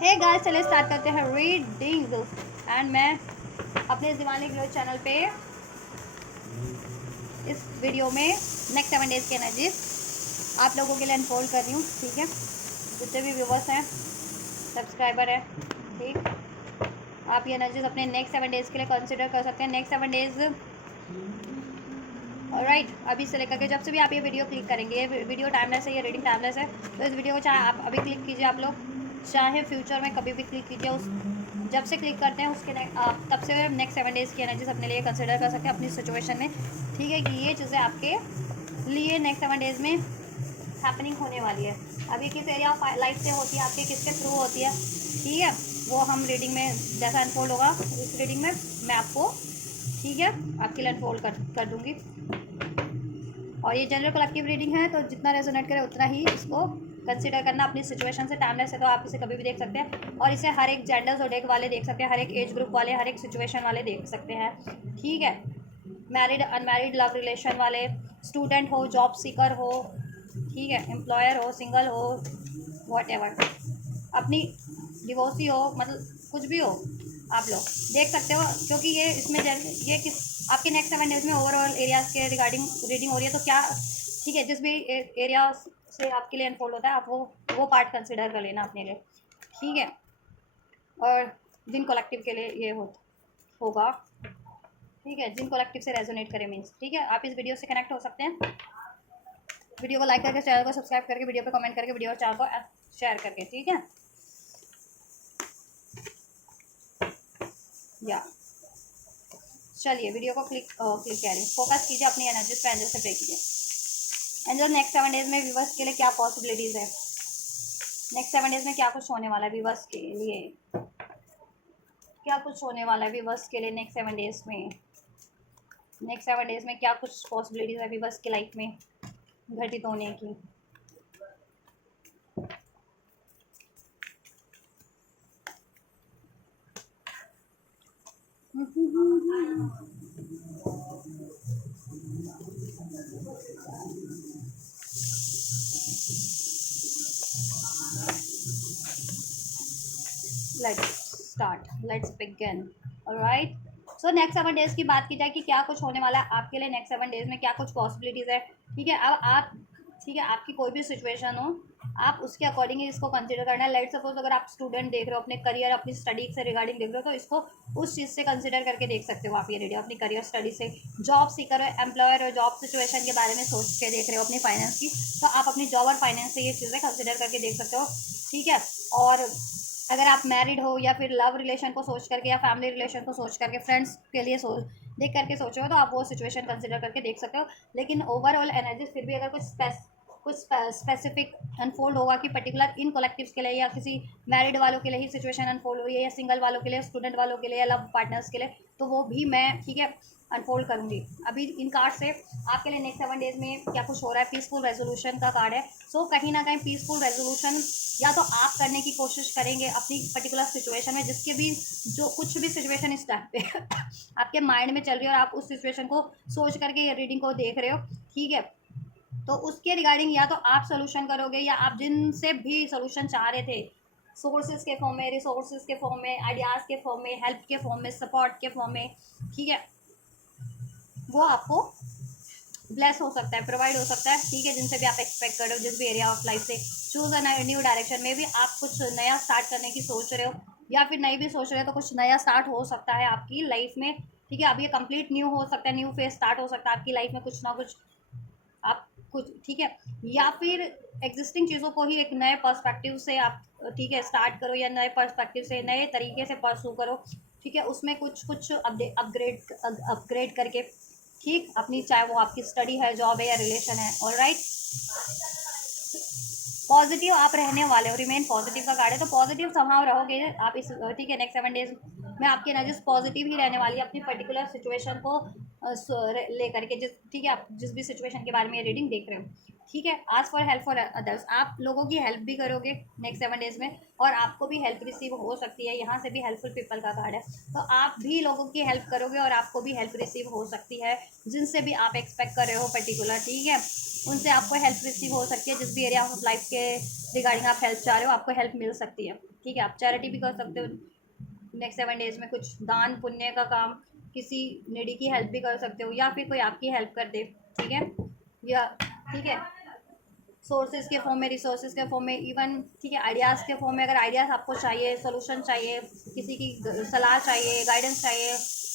Hey guys, चलिए start करते हैं रीडिंग। एंड मैं अपने दिवाली ग्लो चैनल पे इस वीडियो में नेक्स्ट 7 डेज़ की एनर्जीज आप लोगों के लिए अनफोल्ड कर रही हूँ। ठीक है, जितने भी व्यूवर्स हैं, सब्सक्राइबर हैं, ठीक, आप ये एनर्जीज अपने नेक्स्ट 7 डेज़ के लिए कंसिडर कर सकते हैं। नेक्स्ट 7 डेज़ राइट, अभी से लेकर के जब से भी आप ये वीडियो क्लिक करेंगे, ये वीडियो टाइमलेस है, ये रीडिंग टाइमलेस है, तो इस वीडियो को चाहे आप अभी क्लिक कीजिए, आप लोग चाहे फ्यूचर में कभी भी क्लिक कीजिए, उस जब से क्लिक करते हैं उसके तब से नेक्स्ट 7 डेज़ की एनर्जीज अपने लिए कंसिडर कर सकते हैं अपनी सिचुएशन में। ठीक है, कि ये चीज़ें आपके लिए नेक्स्ट 7 डेज़ में हैपनिंग होने वाली है। अब ये किस एरिया ऑफ लाइफ से होती है, आपके किसके थ्रू होती है, ठीक है, वो हम रीडिंग में जैसा अनफोल्ड होगा इस रीडिंग में मैं आपको, ठीक है, आपके लिए अनफोल्ड कर दूँगी। और ये जनरल कलेक्टिव रीडिंग है, तो जितना रेजोनेट करे उतना ही इसको कंसिडर करना अपनी सिचुएशन से। टाइमलेस है तो आप इसे कभी भी देख सकते हैं, और इसे हर एक जेंडर जोडेक वाले देख सकते हैं, हर एक एज ग्रुप वाले, हर एक सिचुएशन वाले देख सकते हैं। ठीक है, मैरिड अनमैरिड लव रिलेशन वाले, स्टूडेंट हो, जॉब सीकर हो, ठीक है, एम्प्लॉयर हो, सिंगल हो, वॉट एवर, अपनी डिवोर्सी हो, मतलब कुछ भी हो, आप लोग देख सकते हो। क्योंकि ये इसमें ये किस आपके नेक्स्ट 7 डेज में ओवरऑल एरियाज के रिगार्डिंग रीडिंग हो रही है, तो क्या, ठीक है, जिस भी एरिया से आपके लिए अनफोल्ड होता है, आप वो पार्ट कंसिडर कर लेना अपने लिए। ठीक है, और जिन कलेक्टिव के लिए ये होगा, ठीक है, जिन कलेक्टिव से रेजोनेट करे मीन्स, ठीक है, आप इस वीडियो से कनेक्ट हो सकते हैं। वीडियो को लाइक करके, चैनल को सब्सक्राइब करके, वीडियो पे कमेंट करके, वीडियो और चैनल को शेयर करके, ठीक है, या चलिए वीडियो को क्लिक कह रही हूँ, फोकस कीजिए अपनी एनर्जीज पे, एंजल से प्रे कीजिए। एंजल, नेक्स्ट 7 डेज में व्यूवर्स के लिए क्या पॉसिबिलिटीज़ है, नेक्स्ट 7 डेज में क्या कुछ होने वाला है व्यूवर्स के लिए, क्या कुछ होने वाला है व्यूवर्स के लिए नेक्स्ट 7 डेज में, नेक्स्ट 7 डेज में क्या कुछ पॉसिबिलिटीज़ है व्यूवर्स की लाइफ में घटित होने की। Let's begin. Alright, so next 7 days की बात की जाए कि क्या कुछ होने वाला है आपके लिए नेक्स्ट 7 डेज में, क्या कुछ पॉसिबिलिटीज़ है। ठीक है, अब आप, ठीक है, आपकी कोई भी सिचुएशन हो, आप उसके अकॉर्डिंग ही इसको कंसिडर करना है। लेट सपोज अगर आप स्टूडेंट देख रहे हो, अपने करियर, अपनी स्टडी से रिगार्डिंग देख रहे हो, तो इसको उस चीज़ से कंसिडर करके देख सकते हो आप ये वीडियो। अपनी करियर स्टडी से, जॉब सीकर हो, एम्प्लॉयर हो, जॉब सिचुएशन के बारे में सोच के देख रहे हो, अपनी फाइनेंस की, तो आप अपनी जॉब और फाइनेंस से ये चीज़ें कंसिडर करके देख सकते हो। ठीक है, और अगर आप मैरिड हो या फिर लव रिलेशन को सोच करके, या फैमिली रिलेशन को सोच करके, फ्रेंड्स के लिए देख करके सोच रहे हो, तो आप वो सिचुएशन कंसिडर करके देख सकते हो। लेकिन ओवरऑल एनर्जी फिर भी अगर कुछ स्पेसिफिक अनफोल्ड होगा कि पर्टिकुलर इन कलेक्टिव्स के लिए, या किसी मैरिड वालों के लिए ही सिचुएशन अनफोल्ड हुई है, या सिंगल वालों के लिए, स्टूडेंट वालों के लिए, या लव पार्टनर्स के लिए, तो वो भी मैं, ठीक है, अनफोल्ड करूँगी। अभी इन कार्ड से आपके लिए नेक्स्ट 7 डेज में क्या कुछ हो रहा है, पीसफुल रेजोल्यूशन का कार्ड है। सो कहीं ना कहीं पीसफुल रेजोल्यूशन या तो आप करने की कोशिश करेंगे अपनी पर्टिकुलर सिचुएशन में, जिसके भी, जो कुछ भी सिचुएशन इस टाइम पे आपके माइंड में चल रही है, और आप उस सिचुएशन को सोच करके ये रीडिंग को देख रहे हो, ठीक है, तो उसके रिगार्डिंग या तो आप सोल्यूशन करोगे, या आप जिनसे भी सोल्यूशन चाह रहे थे, सोर्सेज के फॉर्म में, रिसोर्सेज के फॉर्म में, आइडियाज़ के फॉर्म में, हेल्प के फॉर्म में, सपोर्ट के फॉर्म में, ठीक है, वो आपको ब्लेस हो सकता है, प्रोवाइड हो सकता है। ठीक है, जिनसे भी आप एक्सपेक्ट कर रहे हो, जिस भी एरिया ऑफ लाइफ से, चूज अ न्यू डायरेक्शन में भी आप कुछ नया स्टार्ट करने की सोच रहे हो, या फिर नहीं भी सोच रहे हो, तो कुछ नया स्टार्ट हो सकता है आपकी लाइफ में। ठीक है, अब ये कंप्लीट न्यू हो सकता है, न्यू फेज स्टार्ट हो सकता है आपकी लाइफ में, कुछ ना कुछ आप कुछ, ठीक है, या फिर एग्जिस्टिंग चीज़ों को ही एक नए पर्सपेक्टिव से आप, ठीक है, स्टार्ट करो, या नए पर्सपेक्टिव से, नए तरीके से परसू करो। ठीक है, उसमें कुछ कुछ अपग्रेड करके, ठीक, अपनी, चाहे वो आपकी स्टडी है, जॉब है, या रिलेशन है। ऑलराइट, पॉजिटिव आप रहने वाले हो, रिमेन पॉजिटिव का कार्ड है, तो पॉजिटिव समाव रहोगे आप इस, ठीक है, नेक्स्ट 7 डेज में आपकी एनर्जीज पॉजिटिव ही रहने वाली है। अपनी पर्टिकुलर सिचुएशन को ले करके जिस, ठीक है, आप जिस भी सिचुएशन के बारे में रीडिंग देख रहे हो, ठीक है, आज फॉर हेल्प फॉर अदर्स, आप लोगों की हेल्प भी करोगे नेक्स्ट 7 डेज में, और आपको भी हेल्प रिसीव हो सकती है। यहाँ से भी हेल्पफुल पीपल का कार्ड है, तो आप भी लोगों की हेल्प करोगे और आपको भी हेल्प रिसीव हो सकती है, जिनसे भी आप एक्सपेक्ट कर रहे हो पर्टिकुलर, ठीक है, उनसे आपको हेल्प रिसीव हो सकती है। जिस भी एरिया ऑफ लाइफ के रिगार्डिंग आप हेल्प चाह रहे हो, आपको हेल्प मिल सकती है, ठीक है। आप चैरिटी भी कर सकते हो नेक्स्ट 7 डेज में, कुछ दान पुण्य का काम, किसी नीडी की हेल्प भी कर सकते हो, या फिर कोई आपकी हेल्प कर दे, ठीक है, या ठीक है, सोर्सेज के फॉर्म में, रिसोर्सेज के फॉर्म में, इवन ठीक है, आइडियाज़ के फॉर्म में, अगर आइडियाज़ आपको चाहिए, सोल्यूशन चाहिए, किसी की सलाह चाहिए, गाइडेंस चाहिए,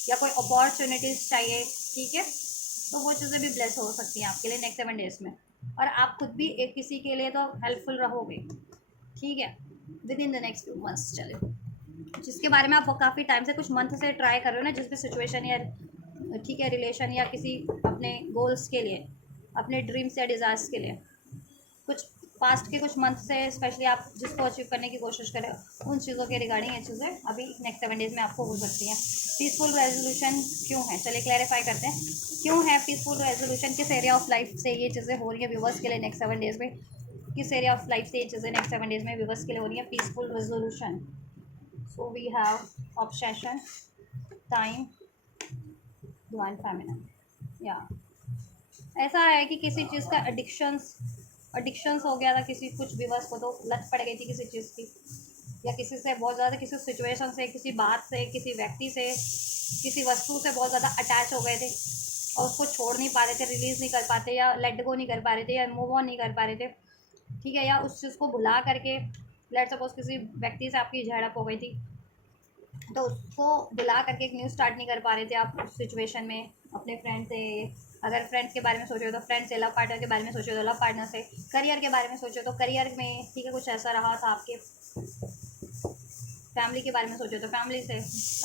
या कोई अपॉर्चुनिटीज़ चाहिए, ठीक है, तो वो चीज़ें भी ब्लेस हो सकती हैं आपके लिए नेक्स्ट 7 डेज में, और आप खुद भी एक किसी के लिए तो हेल्पफुल रहोगे, ठीक है, with in the next 2 months. चलिए, जिसके बारे में आप काफ़ी टाइम से, कुछ मंथ से ट्राई कर रहे हो ना, जिस भी सिचुएशन या ठीक है, रिलेशन या किसी अपने गोल्स के लिए, अपने ड्रीम्स या डिज़ायर्स के लिए, कुछ पास्ट के कुछ मंथ से स्पेशली आप जिसको अचीव करने की कोशिश करें, उन चीज़ों के रिगार्डिंग ये चीज़ें अभी नेक्स्ट 7 डेज में आपको हो सकती हैं। पीसफुल रेजोल्यूशन क्यों है, चलिए क्लैरिफाई करते हैं, क्यों है पीसफुल रेजोल्यूशन, किस एरिया ऑफ लाइफ से ये चीज़ें हो रही है व्यूवर्स के लिए नेक्स्ट 7 डेज में, किस एरिया ऑफ लाइफ से ये चीज़ें नेक्स्ट 7 डेज में व्यूवर्स के लिए हो रही है peaceful resolution. So we have obsession, time, divine feminine, या ऐसा है कि किसी चीज़ का एडिक्शंस हो गया था किसी, कुछ व्यूवर्स को तो लत पड़ गई थी किसी चीज़ की, या किसी से बहुत ज़्यादा, किसी सिचुएशन से, किसी बात से, किसी व्यक्ति से, किसी वस्तु से बहुत ज़्यादा अटैच हो गए थे, और उसको छोड़ नहीं पा रहे थे, रिलीज़ नहीं कर पाते, या लेट गो नहीं कर पा रहे थे, या मूव ऑन नहीं कर पा रहे थे, ठीक है, या उस चीज़ को भुला करके, लेट सपोज किसी व्यक्ति से आपकी झड़प हो गई थी, तो उसको बुला करके एक न्यू स्टार्ट नहीं कर पा रहे थे आप उस सिचुएशन में अपने फ्रेंड से, अगर फ्रेंड्स के बारे में सोचो तो फ्रेंड से, लव पार्टनर के बारे में सोचो तो लव पार्टनर से, करियर के बारे में सोचो तो करियर में, ठीक है, कुछ ऐसा रहा था आपके, फैमिली के बारे में सोचो तो फैमिली से,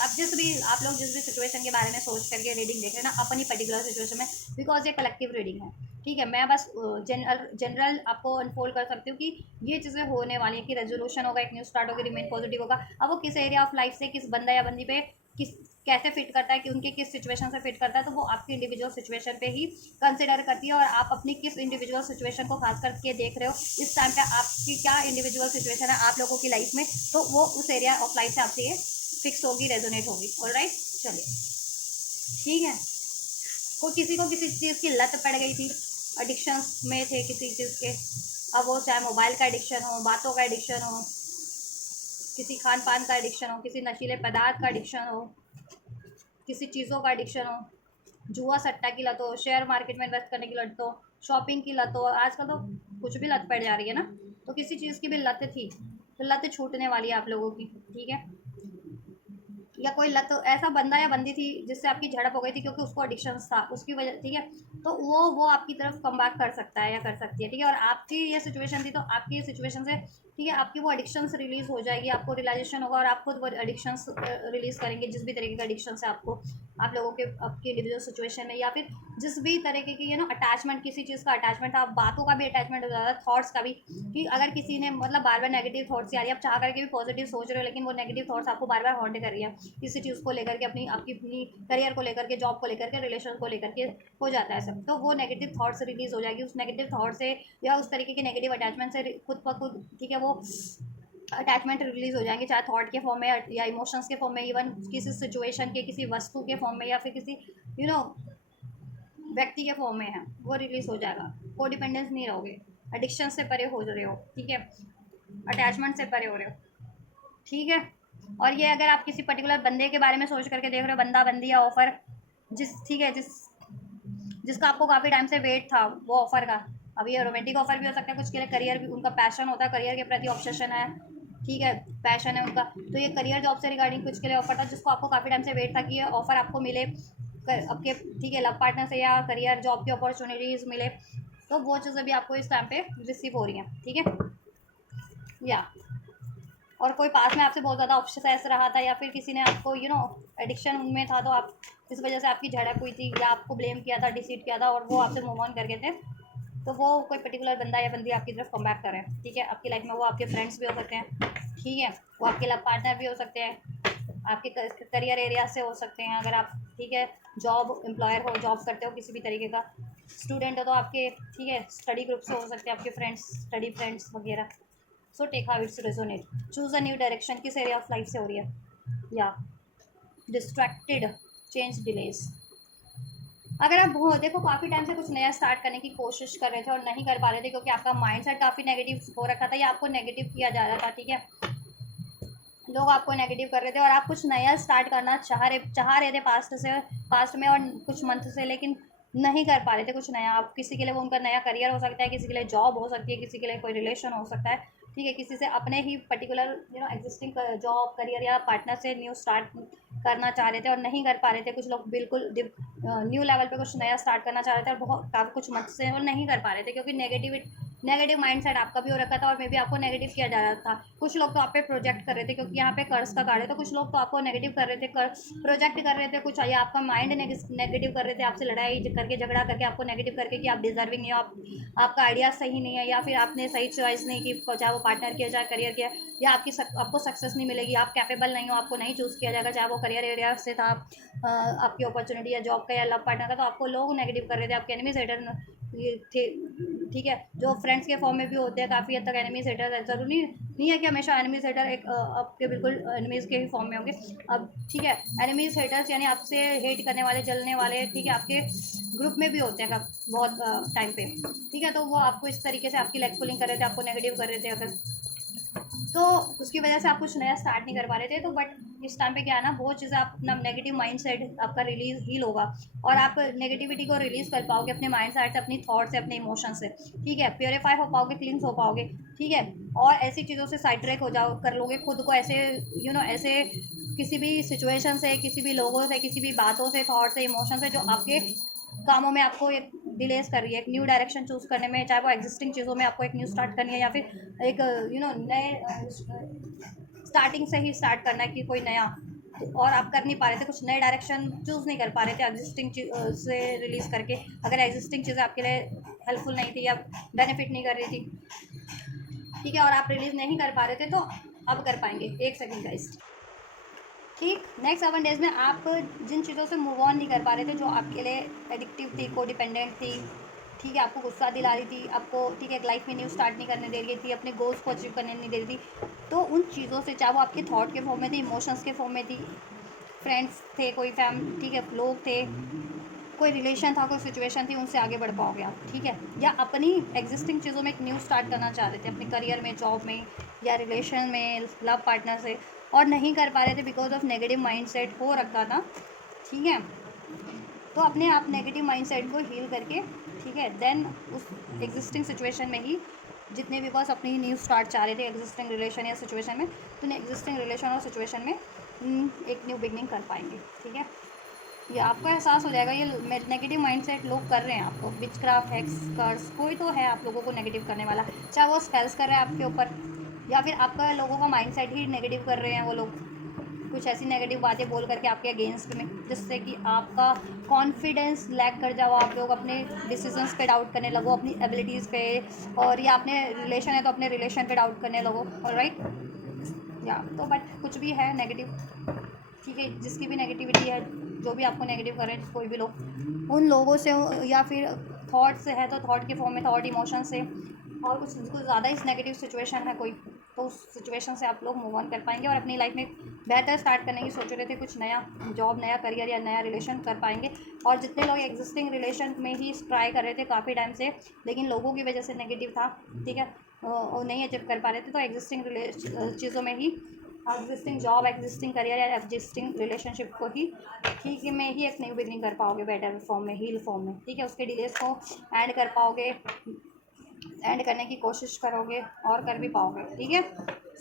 आप जिस भी सिचुएशन के बारे में सोच करके रीडिंग देख रहे हैं ना अपनी पर्टिकुलर सिचुएशन में, बिकॉज ये कलेक्टिव रीडिंग है, ठीक है, मैं बस जनरल आपको अनफोल्ड कर सकती हूँ कि ये चीज़ें होने वाली है, कि रेजोल्यूशन होगा, एक न्यू स्टार्ट होगी, रिमेन पॉजिटिव होगा। अब वो किस एरिया ऑफ लाइफ से, किस बंदा या बंदी पे, किस कैसे फिट करता है, कि उनके किस सिचुएशन से फिट करता है, तो वो आपकी इंडिविजुअल सिचुएशन पे ही कंसिडर करती है, और आप अपनी किस इंडिविजुअल सिचुएशन को खास करके देख रहे हो इस टाइम पे, आपकी क्या इंडिविजुअल सिचुएशन है आप लोगों की लाइफ में, तो वो उस एरिया ऑफ लाइफ से आपसे ये फिक्स होगी, रेजोनेट होगी। ऑलराइट, चलिए, ठीक है, किसी को किसी चीज़ की लत पड़ गई थी, एडिक्शन में थे किसी चीज़ के, अब वो चाहे मोबाइल का एडिक्शन हो, बातों का एडिक्शन हो, किसी खान पान का एडिक्शन हो, किसी नशीले पदार्थ का एडिक्शन हो, किसी चीज़ों का एडिक्शन हो, जुआ सट्टा की लत हो, शेयर मार्केट में इन्वेस्ट करने की लत हो, शॉपिंग की लत हो, आजकल तो कुछ भी लत पड़ जा रही है ना, तो किसी चीज़ की भी लत थी, तो लत छूटने वाली है आप लोगों की, ठीक है, या कोई लत, ऐसा बंदा या बंदी थी जिससे आपकी झड़प हो गई थी क्योंकि उसको एडिक्शन था उसकी वजह, ठीक है, तो वो आपकी तरफ कम बैक कर सकता है या कर सकती है, ठीक है, और आपकी ये सिचुएशन थी तो आपकी ये सिचुएशन से, ठीक है, आपकी वो एडिक्शंस रिलीज हो जाएगी, आपको रियलाइजेशन होगा, और आप खुद वो एडिक्शंस रिलीज करेंगे, जिस भी तरीके का एडिक्शन है आपको, आप लोगों के आपकी इंडिविजुअल सिचुएशन में, या फिर जिस भी तरीके की अटैचमेंट, किसी चीज़ का अटैचमेंट था, बातों का भी अटैचमेंट हो जाता है, थॉट्स का भी, कि अगर किसी ने मतलब बार बार नेगेटिव थॉट्स आ रही है, आप चाह करके भी पॉजिटिव सोच रहे हो, लेकिन वो नेगेटिव थॉट्स आपको बार बार हॉन्ट कर रही है, किसी चीज़ को लेकर के, अपनी करियर को लेकर के, जॉब को लेकर के, रिलेशन को लेकर के हो जाता है सब, तो वो नेगेटिव थॉट्स रिलीज हो जाएगी, उस नेगेटिव थॉट से या उस तरीके के नेगेटिव अटैचमेंट से खुद ब खुद, ठीक है, वो अटैचमेंट रिलीज हो जाएंगे, चाहे थॉट के फॉर्म में या इमोशंस के फॉर्म में, इवन किसी सिचुएशन के, किसी वस्तु के फॉर्म में, या फिर किसी यू नो व्यक्ति के फॉर्म में है, वो रिलीज हो जाएगा, को डिपेंडेंस नहीं रहोगे, एडिक्शन से परे हो रहे हो, ठीक है, अटैचमेंट से परे हो रहे हो, ठीक है, और ये अगर आप किसी पर्टिकुलर बंदे के बारे में सोच करके देख रहे हो, बंदा बंदी या ऑफर, ठीक है, जिसका आपको काफ़ी टाइम से वेट था वो ऑफर का, अभी ये रोमांटिक ऑफर भी हो सकता है कुछ के लिए, करियर भी, उनका पैशन होता है, करियर के प्रति ऑब्सेशन है, ठीक है, पैशन है उनका, तो ये करियर जॉब से रिगार्डिंग कुछ के लिए ऑफर था, जिसको आपको काफ़ी टाइम से वेट था कि ये ऑफर आपको मिले, आपके, ठीक है, लव पार्टनर से, या करियर जॉब की अपॉर्चुनिटीज़ मिले, तो वो चीज़ें भी आपको इस टाइम पे रिसीव हो रही हैं, ठीक है, या और कोई पास में आपसे बहुत ज़्यादा ऑब्सेस रहा था, या फिर किसी ने आपको एडिक्शन उनमें था, तो आप इस वजह से आपकी झड़प हुई थी, या आपको ब्लेम किया था, डिसीट किया था, और वो आपसे मूव ऑन कर गए थे, तो वो कोई पर्टिकुलर बंदा या बंदी आपकी तरफ कम बैक करें, ठीक है, आपकी लाइफ में वो आपके फ्रेंड्स भी हो सकते हैं, ठीक है, वो आपके लव पार्टनर भी हो सकते हैं, आपके करियर एरिया से हो सकते हैं, अगर आप ठीक है, जॉब एम्प्लॉयर हो, जॉब करते हो किसी भी तरीके का, स्टूडेंट हो तो आपके, ठीक है, स्टडी ग्रुप से हो सकते हैं आपके फ्रेंड्स, स्टडी फ्रेंड्स वगैरह। So take how it's resonate, choose a new direction, किस एरिया ऑफ लाइफ से हो रही है, या डिस्ट्रैक्टेड, चेंज डिलेज। अगर आप देखो काफ़ी टाइम से कुछ नया स्टार्ट करने की कोशिश कर रहे थे और नहीं कर पा रहे थे क्योंकि आपका माइंड सेट काफ़ी नेगेटिव हो रखा था या आपको नेगेटिव किया जा रहा था, ठीक है, लोग आपको नेगेटिव कर रहे थे और आप कुछ नया स्टार्ट करना चाह रहे थे पास्ट में और कुछ मंथ से, लेकिन नहीं कर पा रहे थे कुछ नया। आप किसी के लिए वो उनका नया करियर हो सकता है, किसी के लिए जॉब हो सकती है, किसी के लिए कोई रिलेशन हो सकता है, ठीक है, किसी से अपने ही पर्टिकुलर एग्जिस्टिंग जॉब करियर या पार्टनर से न्यू स्टार्ट करना चाह रहे थे और नहीं कर पा रहे थे। कुछ लोग बिल्कुल न्यू लेवल पे कुछ नया स्टार्ट करना चाह रहे थे और बहुत काफ़ी कुछ मंथ से और नहीं कर पा रहे थे क्योंकि नेगेटिव माइंडसेट आपका भी हो रखा था और मे भी आपको नेगेटिव किया जा रहा था। कुछ लोग तो आप पे प्रोजेक्ट कर रहे थे क्योंकि यहाँ पे कर्ज का कार्ड है, तो कुछ लोग तो आपको नेगेटिव कर रहे थे, प्रोजेक्ट कर रहे थे कुछ, या आपका माइंड नेगेटिव कर रहे थे, आपसे लड़ाई करके झगड़ा करके आपको नेगेटिव करके कि आप डिजर्विंग नहीं हो, आपका आइडिया सही नहीं है, या फिर आपने सही चॉइस नहीं की, चाहे वो पार्टनर किया चाहे करियर किया, या आपको सक्सेस नहीं मिलेगी, आप कैपेबल नहीं हो, आपको नहीं चूज़ किया जाएगा, चाहे वो करियर एरिया से था, आपकी अपॉर्चुनिटी या जॉब का या लव पार्टनर का, तो आपको लोग नेगेटिव कर रहे थे, आपके एनिमी सेटर ये थे, ठीक है, जो फ्रेंड्स के फॉर्म में भी होते हैं काफ़ी हद तक एनिमी सेटर, ज़रूरी नहीं है कि हमेशा एनिमी सेटर एक आपके बिल्कुल एनिमीज़ के ही फॉर्म में होंगे। अब ठीक है, एनिमी सेटर्स यानी आपसे हेट करने वाले, जलने वाले, ठीक है, आपके ग्रुप में भी होते हैं बहुत टाइम पे, ठीक है, तो वो आपको इस तरीके से आपकी लेग पुलिंग कर रहे थे, आपको नेगेटिव कर रहे थे अगर, तो उसकी वजह से आप कुछ नया स्टार्ट नहीं कर पा रहे थे। तो बट इस टाइम पे क्या है ना, बहुत चीज़ें आप अपना नेगेटिव माइंड सेट आपका रिलीज हील होगा और आप नेगेटिविटी को रिलीज कर पाओगे अपने माइंड सेट से, अपनी थॉट से, अपने इमोशन से, ठीक है, प्योरीफाई हो पाओगे, क्लींस हो पाओगे, ठीक है, और ऐसी चीज़ों से साइड ट्रैक हो जाओ, कर लोगे खुद को ऐसे ऐसे किसी भी सिचुएशन से, किसी भी लोगों से, किसी भी बातों से, थॉट से, इमोशन से जो आपके कामों में आपको एक डिलेस कर रही है, एक न्यू डायरेक्शन चूज करने में, चाहे वो एग्जिस्टिंग चीज़ों में आपको एक न्यू स्टार्ट करनी है या फिर एक नए स्टार्टिंग से ही स्टार्ट करना है कि कोई नया, और आप कर नहीं पा रहे थे, कुछ नए डायरेक्शन चूज़ नहीं कर पा रहे थे एग्जिस्टिंग से रिलीज़ करके, अगर एग्जिस्टिंग चीज़ें आपके लिए हेल्पफुल नहीं थी या बेनिफिट नहीं कर रही थी, ठीक है, और आप रिलीज़ नहीं कर पा रहे थे, तो अब कर पाएंगे। एक सेकेंड गाइस, ठीक, नेक्स्ट 7 डेज में आप जिन चीज़ों से मूव ऑन नहीं कर पा रहे थे, जो आपके लिए एडिक्टिव थी, को डिपेंडेंट थी, ठीक है, आपको गुस्सा दिला रही थी, आपको, ठीक है, लाइफ में न्यू स्टार्ट नहीं करने दे रही थी, अपने गोल्स को अचीव करने नहीं दे रही थी, तो उन चीज़ों से, चाहे वो आपके थॉट के फॉर्म में थी, इमोशंस के फॉर्म में थी, फ्रेंड्स थे, कोई ठीक है, लोग थे, कोई रिलेशन था, कोई सिचुएशन थी, उनसे आगे बढ़ पाओगे आप, ठीक है, या अपनी एग्जिस्टिंग चीज़ों में एक न्यू स्टार्ट करना चाह रहे थे, अपने करियर में, जॉब में, या रिलेशन में, लव पार्टनर से, और नहीं कर पा रहे थे बिकॉज ऑफ नेगेटिव माइंडसेट हो रखा था, ठीक है, तो अपने आप नेगेटिव माइंडसेट को हील करके, ठीक है, देन उस एग्जिस्टिंग सिचुएशन में ही, जितने भी बस अपनी न्यू स्टार्ट चाह रहे थे एग्जिस्टिंग रिलेशन या सिचुएशन में, तो एग्जिस्टिंग रिलेशन और सिचुएशन में एक न्यू बिगनिंग कर पाएंगे, ठीक है, ये आपको एहसास हो जाएगा, ये नेगेटिव माइंडसेट लोग कर रहे हैं आपको, विचक्राफ्ट, हैक्स, कर्स, कोई तो है आप लोगों को नेगेटिव करने वाला, चाहे वो स्पेल्स कर रहे हैं आपके ऊपर या फिर आपका लोगों का माइंडसेट ही नेगेटिव कर रहे हैं, वो लोग कुछ ऐसी नेगेटिव बातें बोल करके आपके अगेंस्ट में, जिससे कि आपका कॉन्फिडेंस लैक कर जाओ, आप लोग अपने डिसीजंस पे डाउट करने लगो, अपनी एबिलिटीज़ पे, और या अपने रिलेशन है तो अपने रिलेशन पे डाउट करने लगो, ऑलराइट, या तो बट कुछ भी है नेगेटिव, ठीक है, जिसकी भी नेगेटिविटी है, जो भी आपको नेगेटिव करें, कोई भी लोग, उन लोगों से या फिर थॉट से है तो थॉट के फॉर्म में, थॉट इमोशन से, और कुछ ज़्यादा इस नेगेटिव सिचुएशन है कोई, तो उस सिचुएशन से आप लोग मूव ऑन कर पाएंगे और अपनी लाइफ में बेहतर स्टार्ट करने की सोच रहे थे, कुछ नया जॉब, नया करियर या नया रिलेशन कर पाएंगे। और जितने लोग एग्जिस्टिंग रिलेशन में ही ट्राई कर रहे थे काफ़ी टाइम से, लेकिन लोगों की वजह से नेगेटिव था, ठीक है, और नहीं अचीव कर पा रहे थे, तो एग्जिस्टिंग चीज़ों में ही, एग्जिस्टिंग जॉब, एग्जिस्टिंग करियर या एग्जिस्टिंग रिलेशनशिप को ही, ठीक है, में ही एक नई बिगनिंग कर पाओगे, बेटर फॉर्म में, हील फॉर्म में, ठीक है, उसके डिलेस को एंड कर पाओगे, एंड करने की कोशिश करोगे और कर भी पाओगे, ठीक है,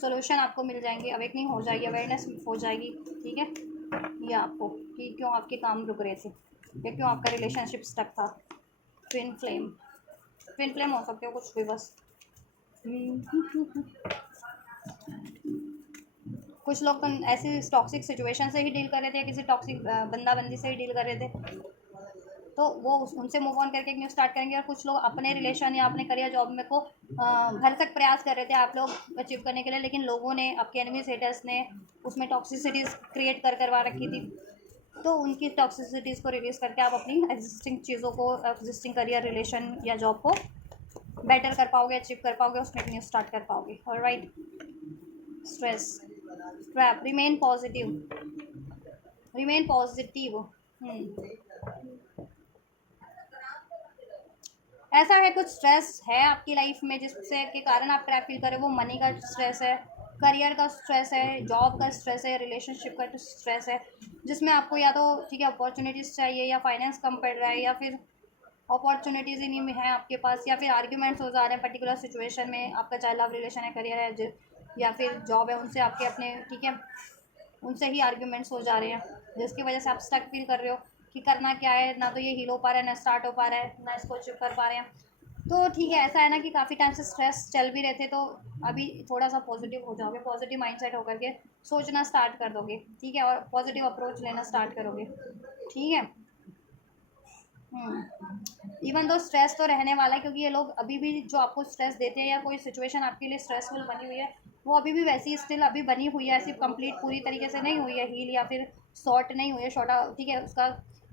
सोल्यूशन आपको मिल जाएंगे, अवेकनिंग हो जाएगी, अवेयरनेस हो जाएगी, ठीक है, ये आपको कि क्यों आपके काम रुक रहे थे या क्यों आपका रिलेशनशिप स्टक था, ट्विन फ्लेम हो सकते हो कुछ भी बस। कुछ लोग ऐसी टॉक्सिक सिचुएशन से ही डील कर रहे थे, किसी टॉक्सिक बंदा बंदी से ही डील कर रहे थे, तो वो उनसे मूव ऑन करके एक न्यू स्टार्ट करेंगे। और कुछ लोग अपने रिलेशन या अपने करियर जॉब में को भरसक प्रयास कर रहे थे आप लोग अचीव करने के लिए, लेकिन लोगों ने, आपके एनिमी हेटर्स ने उसमें टॉक्सिसिटीज़ क्रिएट करवा रखी थी, तो उनकी टॉक्सिसिटीज़ को रिलीज़ करके आप अपनी एग्जिस्टिंग चीज़ों को, एग्जिस्टिंग करियर, रिलेशन या जॉब को बेटर कर पाओगे, अचीव कर पाओगे, उसमें एक न्यू स्टार्ट कर पाओगे। Alright. Stress trap, remain positive, remain positive. ऐसा है कुछ स्ट्रेस है आपकी लाइफ में जिससे के कारण आप ट्रैप फील कर रहे हो, वो मनी का स्ट्रेस है, करियर का स्ट्रेस है, जॉब का स्ट्रेस है, रिलेशनशिप का स्ट्रेस है, जिसमें आपको या तो ठीक है अपॉर्चुनिटीज़ चाहिए, या फाइनेंस कम पड़ रहा है, या फिर अपॉर्चुनिटीज़ ही नहीं है आपके पास, या फिर आर्ग्यूमेंट्स हो जा रहे हैं पर्टिकुलर सिचुएशन में आपका, चाहे लव रिलेशन है, करियर है, या फिर जॉब है, उनसे आपके अपने ठीक है उनसे ही आर्ग्यूमेंट्स हो जा रहे हैं, जिसकी वजह से आप स्टक फील कर रहे हो कि करना क्या है, ना तो ये हील हो पा रहा है, ना स्टार्ट हो पा रहा है, ना इसको अचीव कर पा रहे हैं। तो ठीक है, ऐसा है ना कि काफ़ी टाइम से स्ट्रेस चल भी रहे थे, तो अभी थोड़ा सा पॉजिटिव हो जाओगे, पॉजिटिव माइंडसेट होकर के सोचना स्टार्ट कर दोगे, ठीक है, और पॉजिटिव अप्रोच लेना स्टार्ट करोगे, ठीक है। इवन दो स्ट्रेस तो रहने वाला है, क्योंकि ये लोग अभी भी जो आपको स्ट्रेस देते हैं, या कोई सिचुएशन आपके लिए स्ट्रेसफुल बनी हुई है, वो अभी भी वैसी स्टिल अभी बनी हुई है, ऐसी कंप्लीट पूरी तरीके से नहीं हुई है हील, या फिर सॉर्ट नहीं हुई है, छोटा ठीक है उसका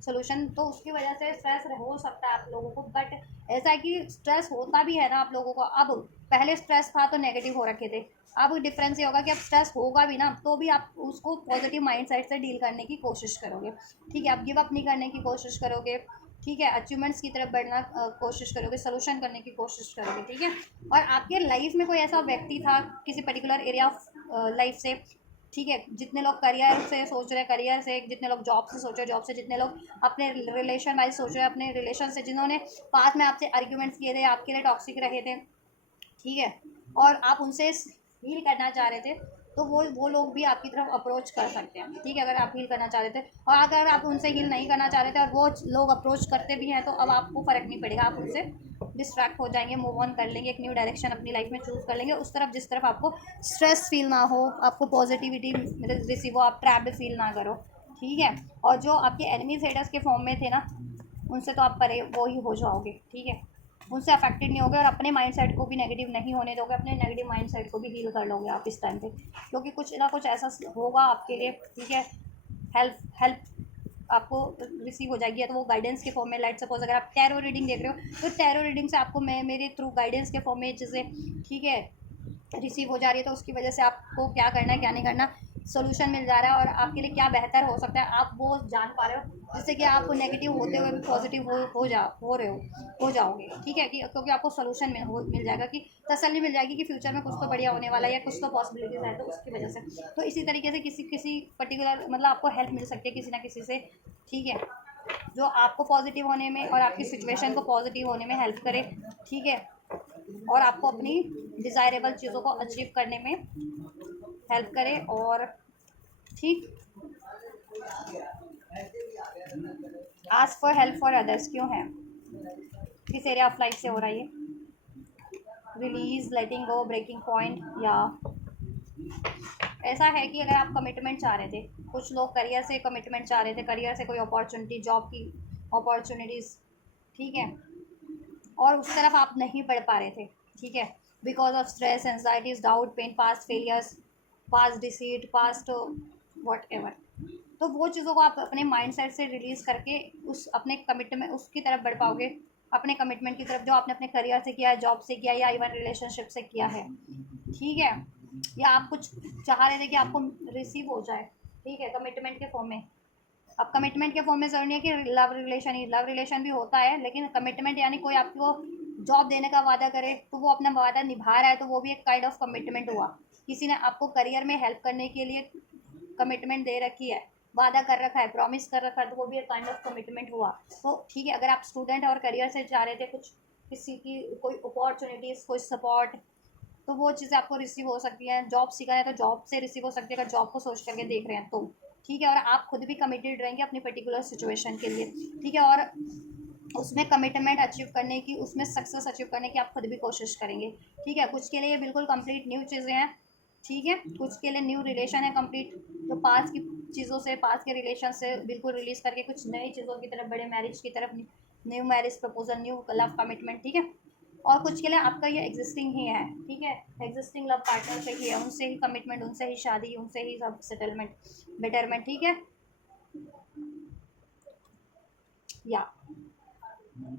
सोल्यूशन, तो उसकी वजह से स्ट्रेस हो सकता है आप लोगों को। बट ऐसा है कि स्ट्रेस होता भी है ना आप लोगों को, अब पहले स्ट्रेस था तो नेगेटिव हो रखे थे, अब डिफरेंस ये होगा कि अब स्ट्रेस होगा भी ना तो भी आप उसको पॉजिटिव माइंड सेट से डील करने की कोशिश करोगे, ठीक है, आप गिव अप नहीं करने की कोशिश करोगे, ठीक है, अचीवमेंट्स की तरफ बढ़ना कोशिश करोगे, सोल्यूशन करने की कोशिश करोगे, ठीक है। और आपके लाइफ में कोई ऐसा व्यक्ति था किसी पर्टिकुलर एरिया ऑफ लाइफ से, ठीक है, जितने लोग करियर से सोच रहे हैं, करियर से, जितने लोग जॉब से सोच रहे हैं, जॉब से, जितने लोग अपने रिलेशन वाइज सोच रहे हैं, अपने रिलेशन से, जिन्होंने पास में आपसे आर्ग्यूमेंट्स किए थे, आपके लिए टॉक्सिक रहे थे, ठीक है, और आप उनसे हील करना चाह रहे थे, तो वो लोग भी आपकी तरफ अप्रोच कर सकते हैं, ठीक है, अगर आप हील करना चाह रहे थे। और अगर आप उनसे हील नहीं करना चाह रहे थे और वो लोग अप्रोच करते भी हैं, तो अब आपको फ़र्क नहीं पड़ेगा, आप उनसे डिस्ट्रैक्ट हो जाएंगे, मूव ऑन कर लेंगे, एक न्यू डायरेक्शन अपनी लाइफ में चूज़ कर लेंगे, उस तरफ जिस तरफ आपको स्ट्रेस फील ना हो, आपको पॉजिटिविटी रिसीव हो, आप ट्रैप्ड फील ना करो, ठीक है। और जो आपके एनिमीज हेटर्स के फॉर्म में थे ना, उनसे तो आप परे वो ही हो जाओगे, ठीक है, उनसे अफेक्टेड नहीं होगे, और अपने माइंडसेट को भी नेगेटिव नहीं होने दोगे, अपने नेगेटिव माइंडसेट को भी हील कर लोगे आप इस टाइम पे, क्योंकि कुछ ना कुछ ऐसा होगा आपके लिए, ठीक है, हेल्प हेल्प आपको रिसीव हो जाएगी, या तो वो गाइडेंस के फॉर्म में, लाइट सपोज अगर आप टैरो रीडिंग देख रहे हो, तो टैरो रीडिंग से आपको मैं मेरे थ्रू गाइडेंस के फॉर्म में चीज़ें, ठीक है, रिसीव हो जा रही है, तो उसकी वजह से आपको क्या करना है क्या नहीं करना, सोल्यूशन मिल जा रहा है, और आपके लिए क्या बेहतर हो सकता है आप वो जान पा रहे हो, जिससे कि आप नेगेटिव होते हुए भी पॉजिटिव हो रहे हो जाओगे, ठीक है, कि क्योंकि आपको सोल्यूशन मिल जाएगा, कि तसल्ली मिल जाएगी कि फ्यूचर में कुछ तो बढ़िया होने वाला है, या कुछ तो पॉसिबिलिटीज़ है, तो उसकी वजह से, तो इसी तरीके से किसी किसी पर्टिकुलर मतलब आपको हेल्प मिल सकती है किसी ना किसी से, ठीक है, जो आपको पॉजिटिव होने में और आपकी सिचुएशन को पॉजिटिव होने में हेल्प करे, ठीक है, और आपको अपनी डिज़ायरेबल चीज़ों को अचीव करने में हेल्प करे, और ठीक, ask for help for others क्यों है, किस एरिया ऑफ लाइफ से हो रहा है ये, रिलीज, लेटिंग गो, ब्रेकिंग पॉइंट, या ऐसा है कि अगर आप कमिटमेंट चाह रहे थे, कुछ लोग करियर से कमिटमेंट चाह रहे थे, करियर से कोई अपॉर्चुनिटी, जॉब की अपॉर्चुनिटीज़, ठीक है, और उस तरफ आप नहीं बढ़ पा रहे थे, ठीक है, because of stress, anxieties, doubt, pain, past failures, past deceit, past whatever, तो वो चीज़ों को आप अपने माइंड सेट से रिलीज़ करके उस अपने कमिटमेंट उसकी तरफ बढ़ पाओगे, अपने कमिटमेंट की तरफ, जो आपने अपने करियर से किया है, जॉब से किया है, या इवन रिलेशनशिप से किया है, ठीक है, या आप कुछ चाह रहे थे कि आपको रिसीव हो जाए, ठीक है, कमिटमेंट के फॉर्म में। अब कमिटमेंट के फॉर्म में ज़रूरी नहीं है कि लव रिलेशन भी होता है, लेकिन कमिटमेंट यानी कोई आपको जॉब देने का वादा करे, तो वो अपना वादा निभा रहा है, तो वो भी एक काइंड ऑफ कमिटमेंट हुआ, किसी ने आपको करियर में हेल्प करने के लिए कमिटमेंट दे रखी है, वादा कर रखा है, प्रॉमिस कर रखा है, तो वो भी एक काइंड ऑफ कमिटमेंट हुआ। तो ठीक है, अगर आप स्टूडेंट और करियर से चाह रहे थे कुछ, किसी की कोई अपॉर्चुनिटीज़, कोई सपोर्ट, तो वो चीज़ें आपको रिसीव हो सकती है, जॉब सीखा है तो जॉब से रिसीव हो सकती है, अगर जॉब को सोच करके देख रहे हैं तो, ठीक है, और आप खुद भी कमिटेड रहेंगे अपनी पर्टिकुलर सिचुएशन के लिए, ठीक है, और उसमें कमिटमेंट अचीव करने की, उसमें सक्सेस अचीव करने की आप खुद भी कोशिश करेंगे, ठीक है, कुछ के लिए ये बिल्कुल कंप्लीट न्यू चीज़ें हैं, ठीक है, कुछ के लिए न्यू रिलेशन है कंप्लीट, जो पास की चीज़ों से, पास के रिलेशन से बिल्कुल रिलीज़ करके कुछ नई चीज़ों की तरफ बढ़े, मैरिज की तरफ, new marriage proposal, new love commitment, ठीक है, और कुछ के लिए आपका ये एग्जिस्टिंग ही है, ठीक है, एग्जिस्टिंग लव पार्टनर से ही है, उनसे ही कमिटमेंट, उनसे ही शादी, उनसे ही सब सेटलमेंट, बेटरमेंट, ठीक है। या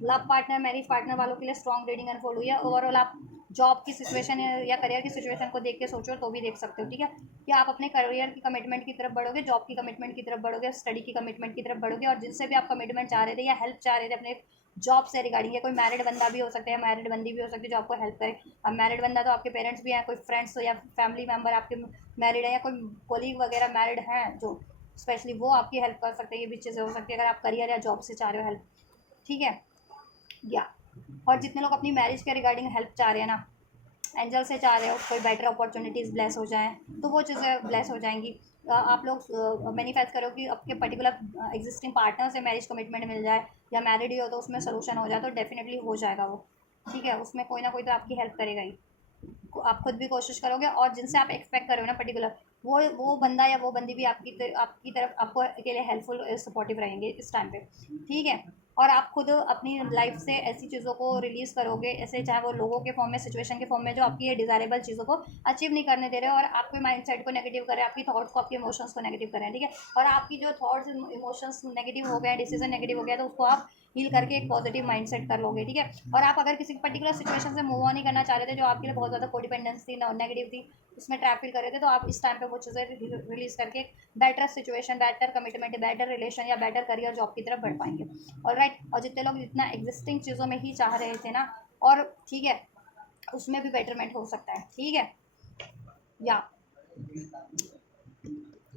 लव पार्टनर मैरिज पार्टनर वालों के लिए स्ट्रॉन्ग रीडिंग अनफोल्ड हुई है। ओवरऑल आप जॉब की सिचुएशन या करियर की सिचुएशन को देख के सोचो तो भी देख सकते हो, ठीक है, कि आप अपने करियर की कमिटमेंट की तरफ बढ़ोगे, जॉब की कमिटमेंट की तरफ बढ़ोगे, स्टडी की कमिटमेंट की तरफ बढ़ोगे, और जिनसे भी आप कमिटमेंट चाह रहे थे या हेल्प चाह रहे थे अपने जॉब से रिगार्डिंग, या कोई मैरिड बंदा भी हो सकता है, मैरिड बंदी भी हो सकती है जो आपको हेल्प करे। अब मैरिड बंदा तो आपके पेरेंट्स भी हैं, कोई फ्रेंड्स या फैमिली मेम्बर आपके मैरिड है, या कोई कोलीग वगैरह मैरिड हैं जो स्पेशली, वो आपकी हेल्प कर सकते हैं। ये भी चीज़ें हो सकती है अगर आप करियर या जॉब से चाह रहे हो हेल्प, ठीक है। या और जितने लोग अपनी मैरिज के रिगार्डिंग हेल्प चाह रहे हैं ना, एंजल से चाह रहे हो कोई बेटर अपॉर्चुनिटीज़ ब्लेस हो जाएँ, तो वो चीज़ें ब्लेस हो जाएंगी। आप लोग मैनिफेस्ट करो कि आपके पर्टिकुलर एग्जिस्टिंग पार्टनर से मैरिज कमिटमेंट मिल जाए, या मैरिड ही हो तो उसमें सोल्यूशन हो जाए, तो डेफिनेटली हो जाएगा वो, ठीक है। उसमें कोई ना कोई तो आपकी हेल्प करेगा ही। आप खुद भी कोशिश करोगे, और जिनसे आप एक्सपेक्ट करोगे ना पर्टिकुलर, वो बंदा या वो बंदी भी आपकी तरफ आपको के लिए हेल्पफुल सपोर्टिव रहेंगे इस टाइम पे, ठीक है। और आप खुद अपनी लाइफ से ऐसी चीज़ों को रिलीज़ करोगे, ऐसे चाहे वो लोगों के फॉर्म में, सिचुएशन के फॉर्म में, जो आपकी ये डिज़ायरेबल चीज़ों को अचीव नहीं करने दे रहे हो, और आपके माइंडसेट को नेगेटिव करें, आपकी थॉट्स को, आपके इमोशंस को नेगेटिव करें, ठीक है। और आपकी जो थॉट्स इमोशंस नेगेटिव हो गए, डिसीजन नेगेटिव हो गया, तो उसको आप हील करके एक पॉजिटिव माइंडसेट कर लोगे, ठीक है। और आप अगर किसी पर्टिकुलर सिचुएशन से मूव ऑन नहीं करना चाह रहे थे, जो आपके लिए बहुत ज़्यादा कोडिपेंडेंस थी, नेगेटिव थी, उसमें ट्रैप फील कर रहे थे, तो आप इस टाइम पे वो चीज़ें रिलीज़ करके better situation, better commitment, better relation या बेटर करियर जॉब की तरफ बढ़ पाएंगे। ऑलराइट, और जितने लोग जितना एग्जिस्टिंग चीज़ों में ही चाह रहे थे ना, और ठीक है, उसमें भी बेटरमेंट हो सकता है, ठीक है। या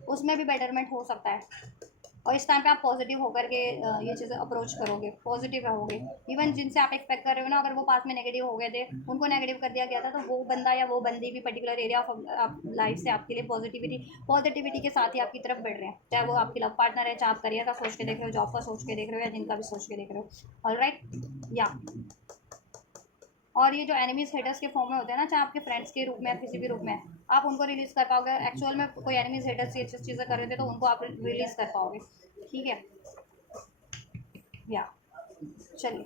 उसमें भी बेटरमेंट हो सकता है, और इस टाइम पे आप पॉजिटिव होकर के ये चीज़ें अप्रोच करोगे, पॉजिटिव रहोगे। इवन जिनसे आप एक्सपेक्ट कर रहे हो ना, अगर वो पास में नेगेटिव हो गए थे, उनको नेगेटिव कर दिया गया था, तो वो बंदा या वो बंदी भी पर्टिकुलर एरिया ऑफ आप लाइफ से आपके लिए पॉजिटिविटी के साथ ही आपकी तरफ बढ़ रहे हैं, चाहे वो आपकी लव पार्टनर है, चाहे आप करियर का सोच के देख रहे हो, जॉब का सोच के देख रहे हो, या जिनका भी सोच के देख रहे हो। ऑलराइट, या और ये जो एनिमीज हेटर्स के फॉर्म में होते हैं ना, चाहे आपके फ्रेंड्स के रूप में या किसी भी रूप में, आप उनको रिलीज़ कर पाओगे। एक्चुअल में कोई एनिमीज हेटर्स ये चीज़ें कर रहे थे, तो उनको आप रिलीज़ कर पाओगे, ठीक है। या चलिए,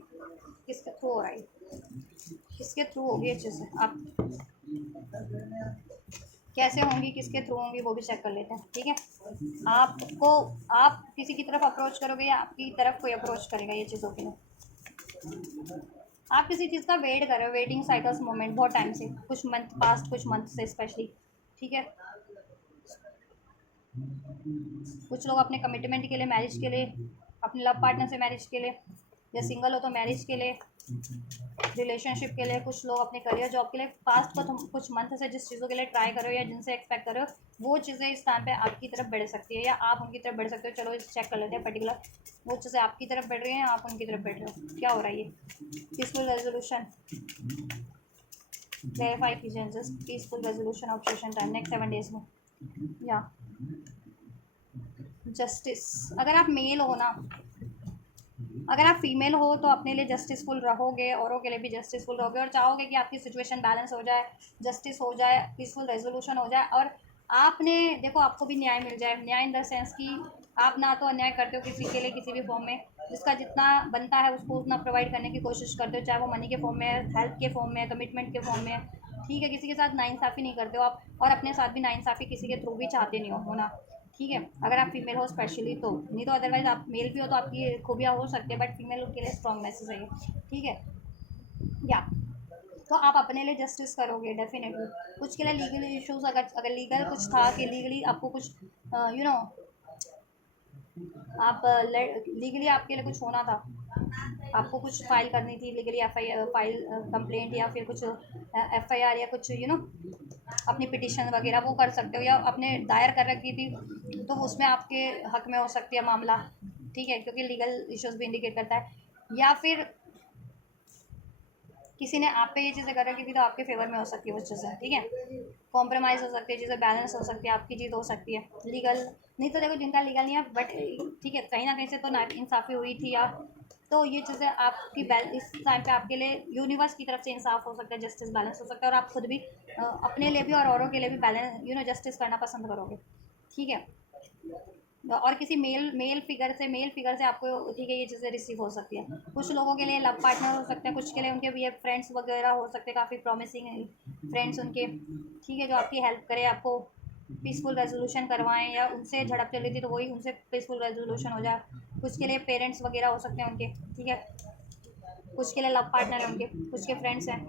किसके थ्रू हो रहा है, किसके थ्रू होगी ये चीज़ें, आप कैसे होंगी, किसके थ्रू होंगी, वो भी चेक कर लेते हैं, ठीक है। आपको, आप किसी की तरफ अप्रोच करोगे या आपकी तरफ कोई अप्रोच करेगा ये चीज़ों के लिए। आप किसी चीज़ का वेट कर रहे हो, वेटिंग साइकिल्स मोमेंट बहुत टाइम से, कुछ मंथ पास्ट, कुछ मंथ से स्पेशली, ठीक है। कुछ लोग अपने कमिटमेंट के लिए, मैरिज के लिए, अपने लव पार्टनर से मैरिज के लिए, या सिंगल हो तो मैरिज के लिए, रिलेशनशिप के लिए, कुछ लोग अपने करियर जॉब के लिए पास्ट को कुछ मंथ से जिस चीज़ों के लिए ट्राई करो या जिनसे एक्सपेक्ट करो, वो चीज़ें इस टाइम पे आपकी तरफ बढ़ सकती है, या आप उनकी तरफ बढ़ सकते हो। चलो इस चेक कर लेते हैं पर्टिकुलर, वो चीज़ें आपकी तरफ बढ़ रही हैं, आप उनकी तरफ बढ़ रहे हो, क्या हो रहा है ये। पीसफुल रेजोल्यूशन, वेरीफाई कीजिए just, peaceful resolution of session time next 7 days में। या जस्टिस, अगर आप मेल हो ना, अगर आप फीमेल हो तो अपने लिए जस्टिसफुल रहोगे, औरों के लिए भी जस्टिसफुल रहोगे, और चाहोगे कि आपकी सिचुएशन बैलेंस हो जाए, जस्टिस हो जाए, पीसफुल रेजोल्यूशन हो जाए, और आपने देखो आपको भी न्याय मिल जाए। न्याय इन द सेंस कि आप ना तो अन्याय करते हो किसी के लिए किसी भी फॉर्म में, जिसका जितना बनता है उसको उतना प्रोवाइड करने की कोशिश करते हो, चाहे वो मनी के फॉर्म में, हेल्प के फॉर्म में, कमिटमेंट के फॉर्म में, ठीक है। किसी के साथ नाइंसाफ़ी नहीं करते हो आप, और अपने साथ भी नाइंसाफ़ी किसी के थ्रू भी चाहते नहीं हो होना, ठीक है। अगर आप फीमेल हो स्पेशली तो, नहीं तो अदरवाइज आप मेल भी हो तो आपकी खूबियाँ हो सकती है, बट फीमेल के लिए स्ट्रॉन्ग मैसेज है ये, ठीक है। या तो आप अपने लिए जस्टिस करोगे डेफिनेटली। कुछ के लिए लीगल इश्यूज, अगर अगर लीगल कुछ था कि लीगली आपको कुछ यू नो आप लीगली आपके लिए कुछ होना था, आपको कुछ फाइल करनी थी लीगली, फाइल कंप्लेंट, या फिर कुछ एफआईआर, या कुछ अपनी पिटिशन वगैरह वो कर सकते हो, या अपने दायर कर रखी थी तो उसमें आपके हक में हो सकती है मामला, ठीक है, क्योंकि लीगल इश्यूज भी इंडिकेट करता है। या फिर किसी ने आप पे ये चीज़ें कर रखी थी तो आपके फेवर में हो सकती है वो चीज़ें, ठीक है। कॉम्प्रोमाइज़ हो सकती है, चीज़ें बैलेंस हो सकती है, आपकी जीत हो सकती है। लीगल नहीं तो देखो, जिनका लीगल नहीं है बट ठीक है, कहीं ना कहीं से तो ना इंसाफ़ी हुई थी, या तो ये चीज़ें आपकी इस टाइम पे आपके लिए यूनिवर्स की तरफ से इंसाफ हो सकता है, जस्टिस बैलेंस हो सकता है, और आप खुद भी अपने लिए भी और औरों के लिए भी बैलेंस जस्टिस करना पसंद करोगे, ठीक है। और किसी मेल फिगर से आपको, ठीक है, ये चीज़ें रिसीव हो सकती है। कुछ लोगों के लिए लव पार्टनर हो सकते हैं, कुछ के लिए उनके भी फ्रेंड्स वगैरह हो सकते हैं, काफ़ी प्रॉमिसिंग फ्रेंड्स उनके, ठीक है, जो आपकी हेल्प करे, आपको पीसफुल रेजोल्यूशन करवाएं, या उनसे झड़प चल रही थी तो वही उनसे पीसफुल रेजोल्यूशन हो जाए। कुछ के लिए पेरेंट्स वगैरह हो सकते हैं उनके, ठीक है, कुछ के लिए लव पार्टनर है उनके, कुछ के फ्रेंड्स हैं,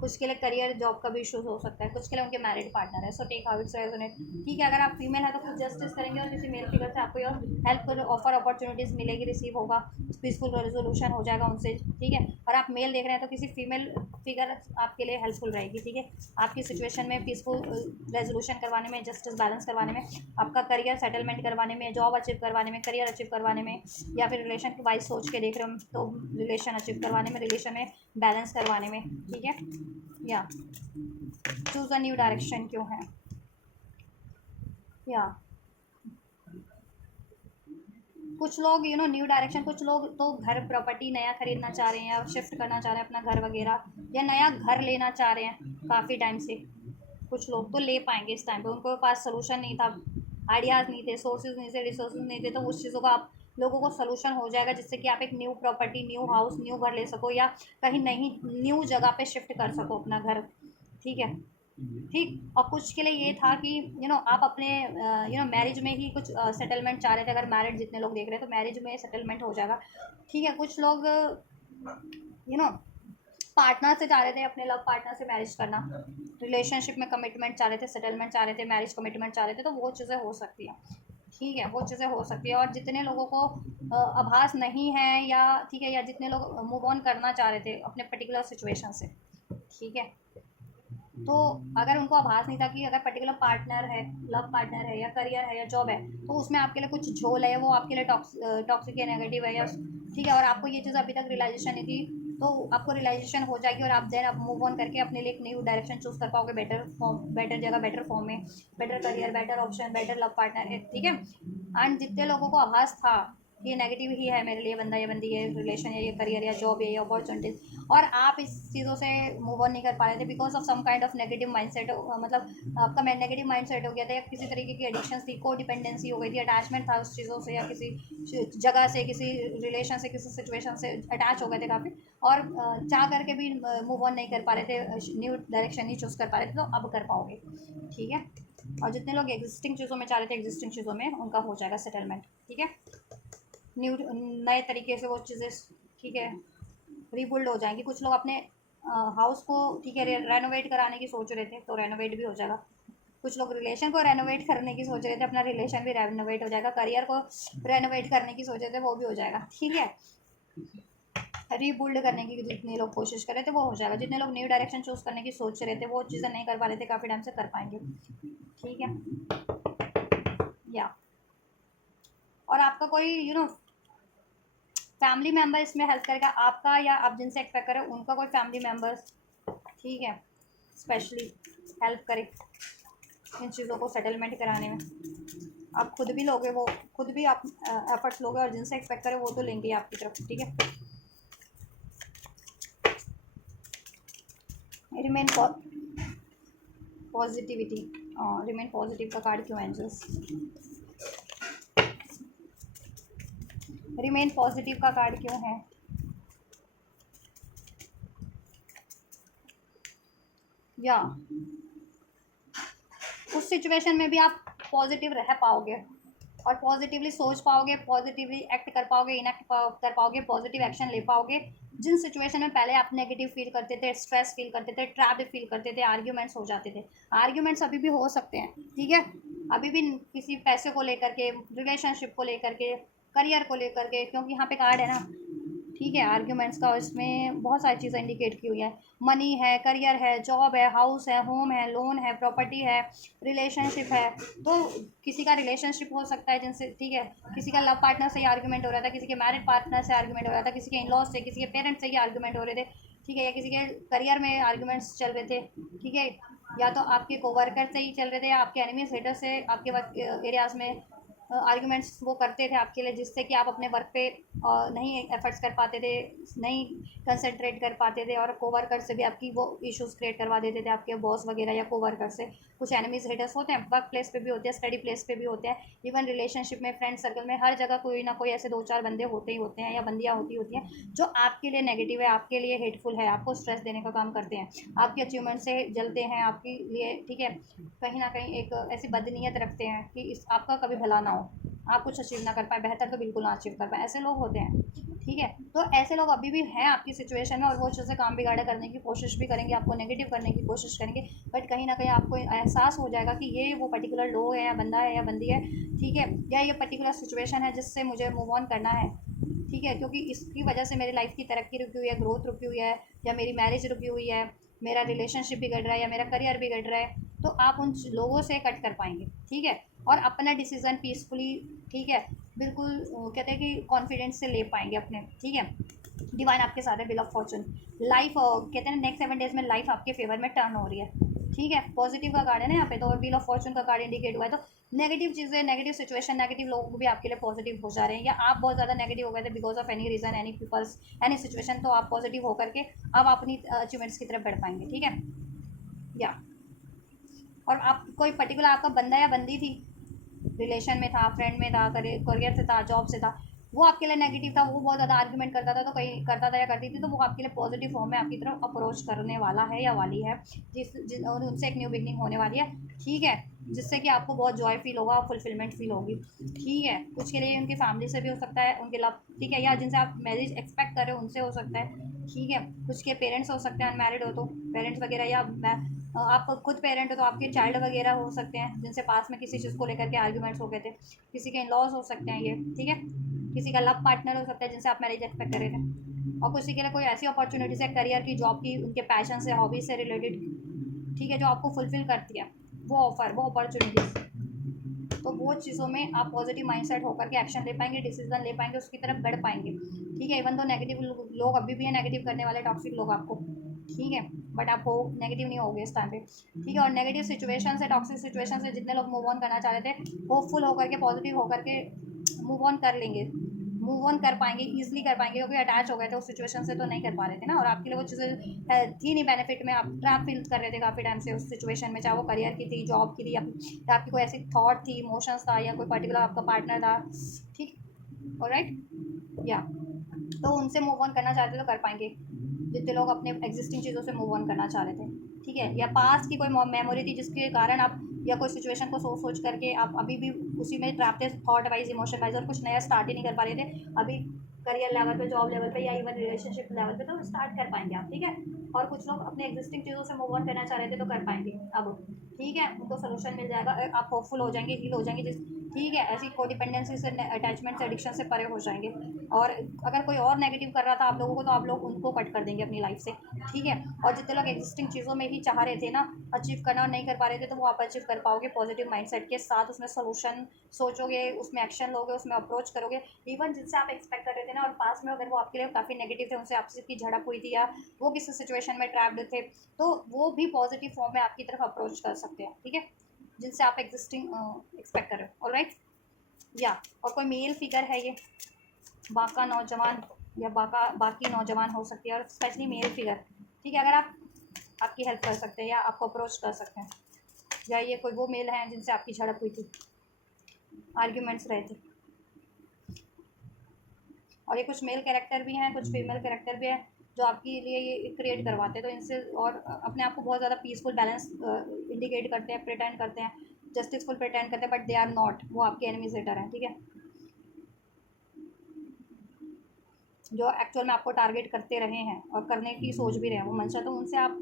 कुछ के लिए करियर जॉब का भी इशूज हो सकता है, कुछ के लिए उनके मैरिड पार्टनर है। So take how it's resonate, ठीक है। अगर आप फीमेल है तो खुद जस्टिस करेंगे और किसी मेल फिगर से आपको यह हेल्प ऑफर अपॉर्चुनिटीज़ मिलेगी, रिसीव होगा, पीसफुल रेजोल्यूशन हो जाएगा उनसे, ठीक है। और आप मेल देख रहे हैं तो किसी फीमेल फिगर आपके लिए हेल्पफुल रहेगी, ठीक है, आपकी सिचुएशन में पीसफुल रेजोल्यूशन करवाने में, जस्टिस बैलेंस करवाने में, आपका करियर सेटलमेंट करवाने में, जॉब अचीव करवाने में, करियर अचीव करवाने में, या फिर रिलेशन की वाइज सोच के देख रहे हो तो रिलेशन अचीव करवाने में, रिलेशन में बैलेंस करवाने में, ठीक है। या चूज अ न्यू डायरेक्शन क्यों है, या कुछ लोग न्यू डायरेक्शन, कुछ लोग तो घर प्रॉपर्टी नया खरीदना चाह रहे हैं या शिफ्ट करना चाह रहे हैं अपना घर वगैरह, या नया घर लेना चाह रहे हैं काफ़ी टाइम से। कुछ लोग तो ले पाएंगे इस टाइम पे, उनको पास सोल्यूशन नहीं था, आइडियाज़ नहीं थे, सोर्सेज नहीं थे, रिसोर्सेज नहीं थे, तो उस चीज़ों का आप लोगों को सोल्यूशन हो जाएगा जिससे कि आप एक new property, new house, new घर ले सको, या कहीं नहीं न्यू जगह पे शिफ्ट कर सको अपना घर, ठीक है, ठीक। और कुछ के लिए ये था कि आप अपने मैरिज में ही कुछ सेटलमेंट चाह रहे थे। अगर मैरिड जितने लोग देख रहे हैं तो मैरिज में सेटलमेंट हो जाएगा, ठीक है। कुछ लोग यू नो पार्टनर से चाह रहे थे, अपने लव पार्टनर से मैरिज करना, रिलेशनशिप में कमिटमेंट चाह रहे थे, सेटलमेंट चाह रहे थे, मैरिज कमिटमेंट चाह रहे थे, तो वो चीज़ें हो सकती हैं, ठीक है, वो चीज़ें हो सकती है। और जितने लोगों को आभास नहीं है, या ठीक है, या जितने लोग मूव ऑन करना चाह रहे थे अपने पर्टिकुलर सिचुएशन से, ठीक है, तो अगर उनको आभास नहीं था कि अगर पर्टिकुलर पार्टनर है, लव पार्टनर है, या करियर है, या जॉब है, तो उसमें आपके लिए कुछ झोल है, वो आपके लिए टॉक्सिक या नेगेटिव है, या ठीक है, और आपको ये चीज़ अभी तक रियलाइजेशन नहीं थी, तो आपको रियलाइजेशन हो जाएगी और आप देन आप मूव ऑन करके अपने लिए एक न्यू डायरेक्शन चूज कर पाओगे, बेटर फॉर्म, बेटर जगह, बेटर फॉर्म में, better career, better option, better love partner है, ठीक है। एंड जितने लोगों को आभास था कि ये नेगेटिव ही है मेरे लिए, बंदा या बंदी, ये रिलेशन है, ये करियर या जॉब है, ये अपॉर्चुनिटीज, और आप इस चीज़ों से मूव ऑन नहीं कर पा रहे थे because of some kind of negative mindset, मतलब आपका नेगेटिव माइंडसेट हो गया था, या किसी तरीके की एडिक्शन थी, को डिपेंडेंसी हो गई थी, अटैचमेंट था उस चीज़ों से, या किसी जगह से, किसी रिलेशन से, किसी सिचुएशन से अटैच हो गए थे काफ़ी, और चाह करके भी मूव ऑन नहीं कर पा रहे थे, न्यू डायरेक्शन नहीं चूज़ कर पा रहे थे, तो अब कर पाओगे, ठीक है। और जितने लोग एग्जिस्टिंग चीज़ों में चाह रहे थे, एग्जिस्टिंग चीज़ों में उनका हो जाएगा सेटलमेंट, ठीक है, न्यू नए तरीके से वो चीज़ें, ठीक है, रीबिल्ड हो जाएंगी। कुछ लोग अपने हाउस को, ठीक है, रेनोवेट कराने की सोच रहे थे तो रेनोवेट भी हो जाएगा। कुछ लोग रिलेशन को रेनोवेट करने की सोच रहे थे, अपना रिलेशन भी रेनोवेट हो जाएगा। करियर को रेनोवेट करने की सोच रहे थे, वो भी हो जाएगा, ठीक है। रीबिल्ड करने की जितने लोग कोशिश कर रहे थे वो हो जाएगा। जितने लोग न्यू डायरेक्शन चूज करने की सोच रहे थे वो चीज़ें नहीं कर पा रहे थे काफ़ी टाइम से, कर पाएंगे, ठीक है। या और आपका कोई फैमिली मेम्बर इसमें हेल्प करेगा आपका, या आप जिनसे एक्सपेक्ट करें उनका कोई फैमिली मेम्बर्स, ठीक है, स्पेशली हेल्प करे इन चीज़ों को सेटलमेंट कराने में। आप खुद भी लोगे, वो खुद भी आप एफर्ट्स लोगे, और जिनसे एक्सपेक्ट करें वो तो लेंगे ही आपकी तरफ, ठीक है। रिमेन पॉजिटिविटी, रिमेन पॉजिटिव का कार्ड क्यों एंजल्स, रिमेन पॉजिटिव का कार्ड क्यों है, या उस सिचुएशन में भी आप पॉजिटिव रह पाओगे और पॉजिटिवली सोच पाओगे, पॉजिटिवली एक्ट कर पाओगे, इनएक्ट कर पाओगे, पॉजिटिव एक्शन ले पाओगे। जिन सिचुएशन में पहले आप नेगेटिव फील करते थे, स्ट्रेस फील करते थे, ट्रैप्ड फील करते थे, आर्ग्यूमेंट्स हो जाते थे, आर्ग्यूमेंट्स अभी भी हो सकते हैं, ठीक है, अभी भी किसी पैसे को लेकर के, रिलेशनशिप को लेकर के, करियर को लेकर के, क्योंकि यहाँ पे कार्ड है ना, ठीक है, आर्ग्यूमेंट्स का, इसमें बहुत सारी चीज़ें इंडिकेट की हुई है, मनी है, करियर है, जॉब है, हाउस है, होम है, लोन है, प्रॉपर्टी है, रिलेशनशिप है। तो किसी का रिलेशनशिप हो सकता है जिनसे, ठीक है, किसी का लव पार्टनर से ही आर्ग्यूमेंट हो रहा था, किसी के मैरिड पार्टनर से आर्ग्यूमेंट हो रहा था, किसी के इन लॉज से, किसी के पेरेंट्स से ही आर्ग्यूमेंट हो रहे थे, ठीक है, या किसी के करियर में आर्ग्यूमेंट्स चल रहे थे, ठीक है, या तो आपके कोवर्कर से ही चल रहे थे, या आपके एनिमी हेटर से आपके एरियाज़ में आर्ग्यूमेंट्स वो करते थे आपके लिए, जिससे कि आप अपने वर्क पे नहीं एफर्ट्स कर पाते थे, नहीं कंसंट्रेट कर पाते थे, और कोवर्कर से भी आपकी वो इश्यूज क्रिएट करवा देते थे, आपके बॉस वगैरह या कोवर्कर से। कुछ एनिमीज हेटर्स होते हैं, वर्क प्लेस पे भी होते हैं, स्टडी प्लेस पे भी होते हैं, इवन रिलेशनशिप में, फ्रेंड सर्कल में, हर जगह कोई ना कोई ऐसे 2-4 बंदे होते ही होते हैं, या बंदियाँ होती हैं जो आपके लिए नेगेटिव है, आपके लिए हेटफुल है, आपको स्ट्रेस देने का काम करते हैं, आपके अचीवमेंट से जलते हैं आपके लिए, ठीक है। कहीं ना कहीं एक ऐसी बदनीयत रखते हैं कि इस आपका कभी भला ना हो, आप कुछ अचीव ना कर पाए, बेहतर तो बिल्कुल ना अचीव कर पाए, ऐसे लोग होते हैं, ठीक है। तो ऐसे लोग अभी भी हैं आपकी सिचुएशन में, और वो चीज़ें काम बिगाड़े करने की कोशिश भी करेंगे, आपको नेगेटिव करने की कोशिश करेंगे, बट कहीं ना कहीं आपको एहसास हो जाएगा कि ये वो पर्टिकुलर लोग है, या बंदा है, या बंदी है, ठीक है, या ये पर्टिकुलर सिचुएशन है जिससे मुझे मूव ऑन करना है, ठीक है, क्योंकि इसकी वजह से मेरी लाइफ की तरक्की रुकी हुई है, ग्रोथ रुकी हुई है, या मेरी मैरिज रुकी हुई है, मेरा रिलेशनशिप बिगड़ रहा है, या मेरा करियर बिगड़ रहा है, तो आप उन लोगों से कट कर पाएंगे, ठीक है, और अपना डिसीज़न पीसफुली, ठीक है, बिल्कुल कहते हैं कि कॉन्फिडेंस से ले पाएंगे अपने, ठीक है। डिवाइन आपके साथ है, व्हील ऑफ फॉर्चून, लाइफ कहते हैं नेक्स्ट 7 डेज में लाइफ आपके फेवर में टर्न हो रही है, ठीक है, पॉजिटिव का कार्ड है ना यहाँ पे, तो व्हील ऑफ फॉर्चून का कार्ड इंडिकेट हुआ है, तो नेगेटिव चीज़ें, नेगेटिव सिचुएशन, नेगेटिव लोग भी आपके लिए पॉजिटिव हो जा रहे हैं, या आप बहुत ज़्यादा नेगेटिव हो गए थे because of any reason, any peoples, any situation, तो आप पॉजिटिव होकर के अब अपनी अचीवमेंट्स की तरफ बढ़ पाएंगे, ठीक है, या और आप कोई पर्टिकुलर आपका बंदा या बंदी थी, रिलेशन में था, फ्रेंड में था, करियर से था, जॉब से था, वो आपके लिए नेगेटिव था, वो बहुत ज़्यादा आर्ग्यूमेंट करता था, तो कहीं करता था या करती थी, तो वो आपके लिए पॉजिटिव फॉर्म में आपकी तरफ अप्रोच करने वाला है या वाली है, और उनसे एक न्यू बिगनिंग होने वाली है, ठीक है, जिससे कि आपको बहुत जॉय फील होगा, फुलफिलमेंट फील होगी, ठीक है। कुछ के लिए उनकी फैमिली से भी हो सकता है, उनके लव, ठीक है, या जिनसे आप मैरिज एक्सपेक्ट कर रहे हो उनसे हो सकता है, ठीक है। कुछ के पेरेंट्स हो सकते हैं, अनमैरिड हो तो पेरेंट्स वगैरह, या आप खुद पेरेंट हो तो आपके चाइल्ड वगैरह हो सकते हैं, जिनसे पास में किसी चीज़ को लेकर के आर्ग्यूमेंट्स हो गए थे, किसी के इन लॉज हो सकते हैं ये, ठीक है, किसी का लव पार्टनर हो सकता है जिनसे आप मैरिज एक्सपेक्ट कर रहे थे, और किसी के लिए कोई ऐसी अपॉर्चुनिटीज़ है करियर की, जॉब की, उनके पैशन से, हॉबी से रिलेटेड, ठीक है, जो आपको फुलफिल करती है, वो ऑफर, वो अपॉर्चुनिटीज़, तो वो चीज़ों में आप पॉजिटिव माइंडसेट होकर के एक्शन ले पाएंगे, डिसीजन ले पाएंगे, उसकी तरफ बढ़ पाएंगे, ठीक है। इवन तो नेगेटिव लोग अभी भी हैं, नेगेटिव करने वाले टॉक्सिक लोग आपको, ठीक है, बट आप हो नेगेटिव नहीं होगे इस टाइम पे, ठीक है। और नेगेटिव सिचुएशन से, टॉक्सिक सिचुएशन से जितने लोग मूव ऑन करना चाह रहे थे, होपफुल होकर के, पॉजिटिव होकर के मूव ऑन कर लेंगे, मूव ऑन कर पाएंगे, ईजिली कर पाएंगे, क्योंकि अटैच हो गए थे उस सिचुएशन से, तो नहीं कर पा रहे थे ना, और आपके लिए वो चीज़ें थी नहीं बेनिफिट में, आप ट्रैप फील कर रहे थे काफ़ी टाइम से उस सिचुएशन में, चाहे वो करियर की थी, जॉब की थी, या आपकी कोई ऐसी थॉट थी, इमोशंस था, या कोई पर्टिकुलर आपका पार्टनर था, ठीक, ऑलराइट, या तो उनसे मूव ऑन करना चाहते तो कर पाएंगे, जितने लोग अपने एग्जिस्टिंग चीज़ों से मूव ऑन करना चाह रहे थे, ठीक है, या पास्ट की कोई मेमोरी थी जिसके कारण आप, या कोई सिचुएशन को सोच सोच करके आप अभी भी उसी में ट्रैप थे, थॉट वाइज, इमोशन वाइज, और कुछ नया स्टार्ट ही नहीं कर पा रहे थे अभी, करियर लेवल पे, जॉब लेवल पे, या इवन रिलेशनशिप लेवल पे, तो स्टार्ट कर पाएंगे आप, ठीक है। और कुछ लोग अपने एग्जिस्टिंग चीज़ों से मूव ऑन करना चाह रहे थे, तो कर पाएंगे अब, ठीक है, उनको सोल्यूशन मिल जाएगा, आप होपफुल हो जाएंगे, हील हो जाएंगे, जिस, ठीक है, ऐसी कोडिपेंडेंसी से, अटैचमेंट से, एडिक्शन से परे हो जाएंगे, और अगर कोई और नेगेटिव कर रहा था आप लोगों को, तो आप लोग उनको कट कर देंगे अपनी लाइफ से, ठीक है। और जितने लोग एग्जिस्टिंग चीज़ों में भी चाह रहे थे ना अचीव करना, और नहीं कर पा रहे थे, तो वो आप अचीव कर पाओगे पॉजिटिव माइंडसेट के साथ, उसमें सोल्यूशन सोचोगे, उसमें एक्शन लोगे, उसमें अप्रोच करोगे, इवन जिनसे आप एक्सपेक्ट कर रहे थे ना, और पास में अगर वो आपके लिए काफ़ी नेगेटिव थे, उनसे आपसे की झड़प हुई थी, या वो किसी सिचुएशन में ट्रैप्ड थे, तो वो भी पॉजिटिव फॉर्म में आपकी तरफ अप्रोच कर सकते हैं, ठीक है, जिनसे आप एग्जिस्टिंग एक्सपेक्ट कर रहे हो, ऑलराइट, या और कोई मेल फिगर है ये, बाका नौजवान, या बाकी नौजवान हो सकती है, और स्पेशली मेल फिगर, ठीक है, अगर आप आपकी हेल्प कर सकते हैं, या आपको अप्रोच कर सकते हैं, या ये कोई वो मेल हैं जिनसे आपकी झड़प हुई थी, आर्ग्यूमेंट्स रहे थे, और ये कुछ मेल कैरेक्टर भी हैं, कुछ फीमेल कैरेक्टर भी हैं, जो आपके लिए ये क्रिएट करवाते हैं, तो इनसे और अपने आप को बहुत ज़्यादा पीसफुल, बैलेंस इंडिकेट करते हैं, प्रिटेंड करते हैं, जस्टिसफुल प्रिटेंड करते हैं, बट दे आर नॉट, वो आपके एनिमीज हेटर हैं, ठीक है, जो एक्चुअल में आपको टारगेट करते रहे हैं और करने की सोच भी रहे हैं वो मंशा, तो उनसे आप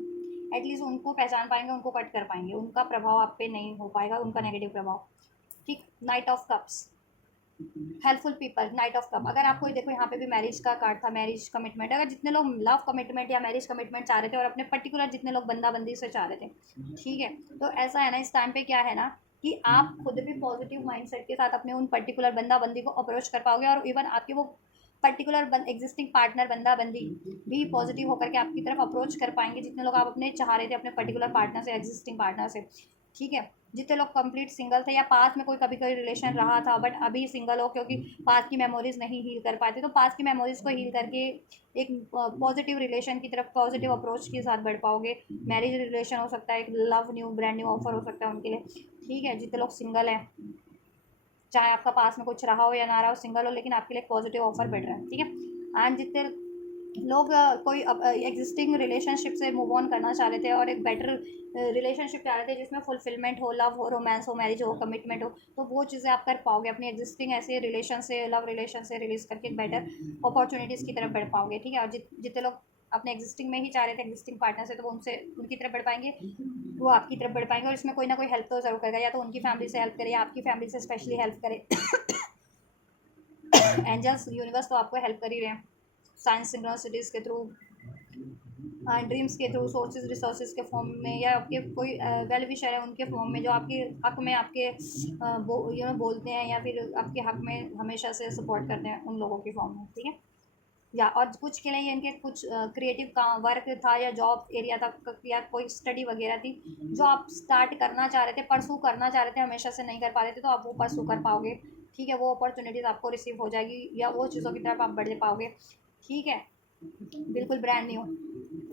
एटलीस्ट उनको पहचान पाएंगे, उनको कट कर पाएंगे, उनका प्रभाव आप पे नहीं हो पाएगा, उनका नेगेटिव प्रभाव, ठीक। Night of cups, helpful people, night of cup, अगर आपको देखो यहाँ पे भी मैरिज का कार्ड था, मैरिज कमिटमेंट, अगर जितने लोग लव कमिटमेंट या मैरिज कमिटमेंट चाह रहे थे, और अपने पर्टिकुलर जितने लोग बंदा बंदी से चाह रहे थे, ठीक है, तो ऐसा है ना, इस टाइम पे क्या है ना कि आप खुद भी पॉजिटिव माइंडसेट के साथ अपने उन पर्टिकुलर बंदा बंदी को अप्रोच कर पाओगे, और इवन आपके वो पर्टिकुलर एग्जिस्टिंग पार्टनर, बंदा बंदी भी पॉजिटिव होकर के आपकी तरफ अप्रोच कर पाएंगे, जितने लोग आप अपने चाह रहे थे अपने पर्टिकुलर पार्टनर से, एग्जिस्टिंग पार्टनर से, ठीक है। जितने लोग कंप्लीट सिंगल थे या पास में कोई कभी रिलेशन रहा था बट अभी सिंगल हो क्योंकि पास की मेमोरीज नहीं हील कर पाते, तो पास की मेमोरीज को हील करके एक पॉजिटिव रिलेशन की तरफ पॉजिटिव अप्रोच के साथ बढ़ पाओगे। मैरिज रिलेशन हो सकता है, एक love new brand new offer हो सकता है उनके लिए। ठीक है, जितने लोग सिंगल हैं, चाहे आपका पास में कुछ रहा हो या ना रहा हो, सिंगल हो, लेकिन आपके लिए एक पॉजिटिव ऑफर बढ़ रहा है। ठीक है। एंड जितने लोग कोई एग्जिस्टिंग रिलेशनशिप से मूव ऑन करना चाह रहे थे और एक बेटर रिलेशनशिप चाह रहे थे जिसमें फुलफिलमेंट हो, लव हो, रोमांस हो, मैरिज हो, कमिटमेंट हो, तो वो चीज़ें आप कर पाओगे। अपनी एग्जिस्टिंग ऐसे रिलेशन से, लव रिलेशन से रिलीज करके एक बेटर अपॉर्चुनिटीज़ की तरफ बढ़ पाओगे। ठीक है। और जितने लोग अपने एग्जिस्टिंग में ही चाह रहे थे एग्जिस्टिंग पार्टनर से, तो वो उनसे उनकी तरफ बढ़ पाएंगे, वो आपकी तरफ बढ़ पाएंगे। और इसमें कोई ना कोई हेल्प तो ज़रूर करेगा, या तो उनकी फैमिली से हेल्प करे या आपकी फैमिली से स्पेशली हेल्प करे। एंजल्स यूनिवर्स तो आपको हेल्प कर ही रहे हैं, साइंस सिंक्रोनिसिटीज़ के थ्रू, ड्रीम्स के थ्रू, सोर्सेज रिसोर्सेज के फॉर्म में, या आपके कोई वेल विशर है उनके फॉर्म में जो आपके हक में आपके बोलते हैं या फिर आपके हक में हमेशा से सपोर्ट करते हैं, उन लोगों के फॉर्म में। ठीक है। या और कुछ के लिए ये इनके कुछ क्रिएटिव काम वर्क था या जॉब एरिया था या कोई स्टडी वगैरह थी जो आप स्टार्ट करना चाह रहे थे, परसू करना चाह रहे थे, हमेशा से नहीं कर पा रहे थे, तो आप वो परसू कर पाओगे। ठीक है। वो अपॉर्चुनिटीज़ आपको रिसीव हो जाएगी या वो चीज़ों की तरफ आप बढ़ पाओगे। ठीक है। बिल्कुल ब्रांड न्यू।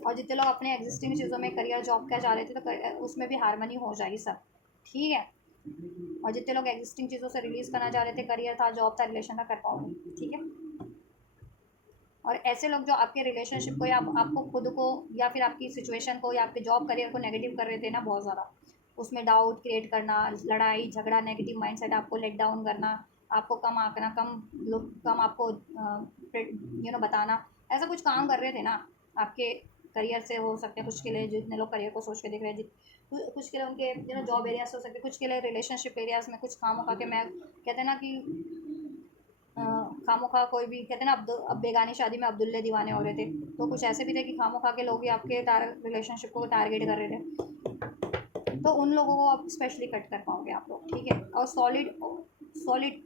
और जितने लोग अपने एग्जिस्टिंग चीज़ों में करियर जॉब का चाह रहे थे, तो उसमें भी हारमनी हो जाएगी सब। ठीक है। और जितने लोग एग्जिस्टिंग चीज़ों से रिलीज़ करना चाह रहे थे, करियर था, जॉब था, रिलेशन था, कर पाओगे। ठीक है। और ऐसे लोग जो आपके रिलेशनशिप को या आपको खुद को या फिर आपकी सिचुएशन को या आपके जॉब करियर को नेगेटिव कर रहे थे ना बहुत ज़्यादा, उसमें डाउट क्रिएट करना, लड़ाई झगड़ा, नेगेटिव माइंडसेट, आपको लेट डाउन करना, आपको कम आंकना, कम आपको बताना, ऐसा कुछ काम कर रहे थे ना आपके करियर से, हो सकते हैं कुछ के लिए जितने लोग करियर को सोच के देख रहे हैं, कुछ के लिए उनके जॉब एरियाज हो सकते हैं, कुछ के लिए रिलेशनशिप एरियाज में कुछ काम होगा कि मैं कहते हैं ना कि खामोखा कोई भी कहते हैं ना, अब बेगानी शादी में अब्दुल्ले दीवाने हो रहे थे, तो कुछ ऐसे भी थे कि खामोखा के लोग ही आपके रिलेशनशिप को टारगेट कर रहे थे, तो उन लोगों को आप स्पेशली कट कर पाओगे आप लोग। ठीक है। और सॉलिड सॉलिड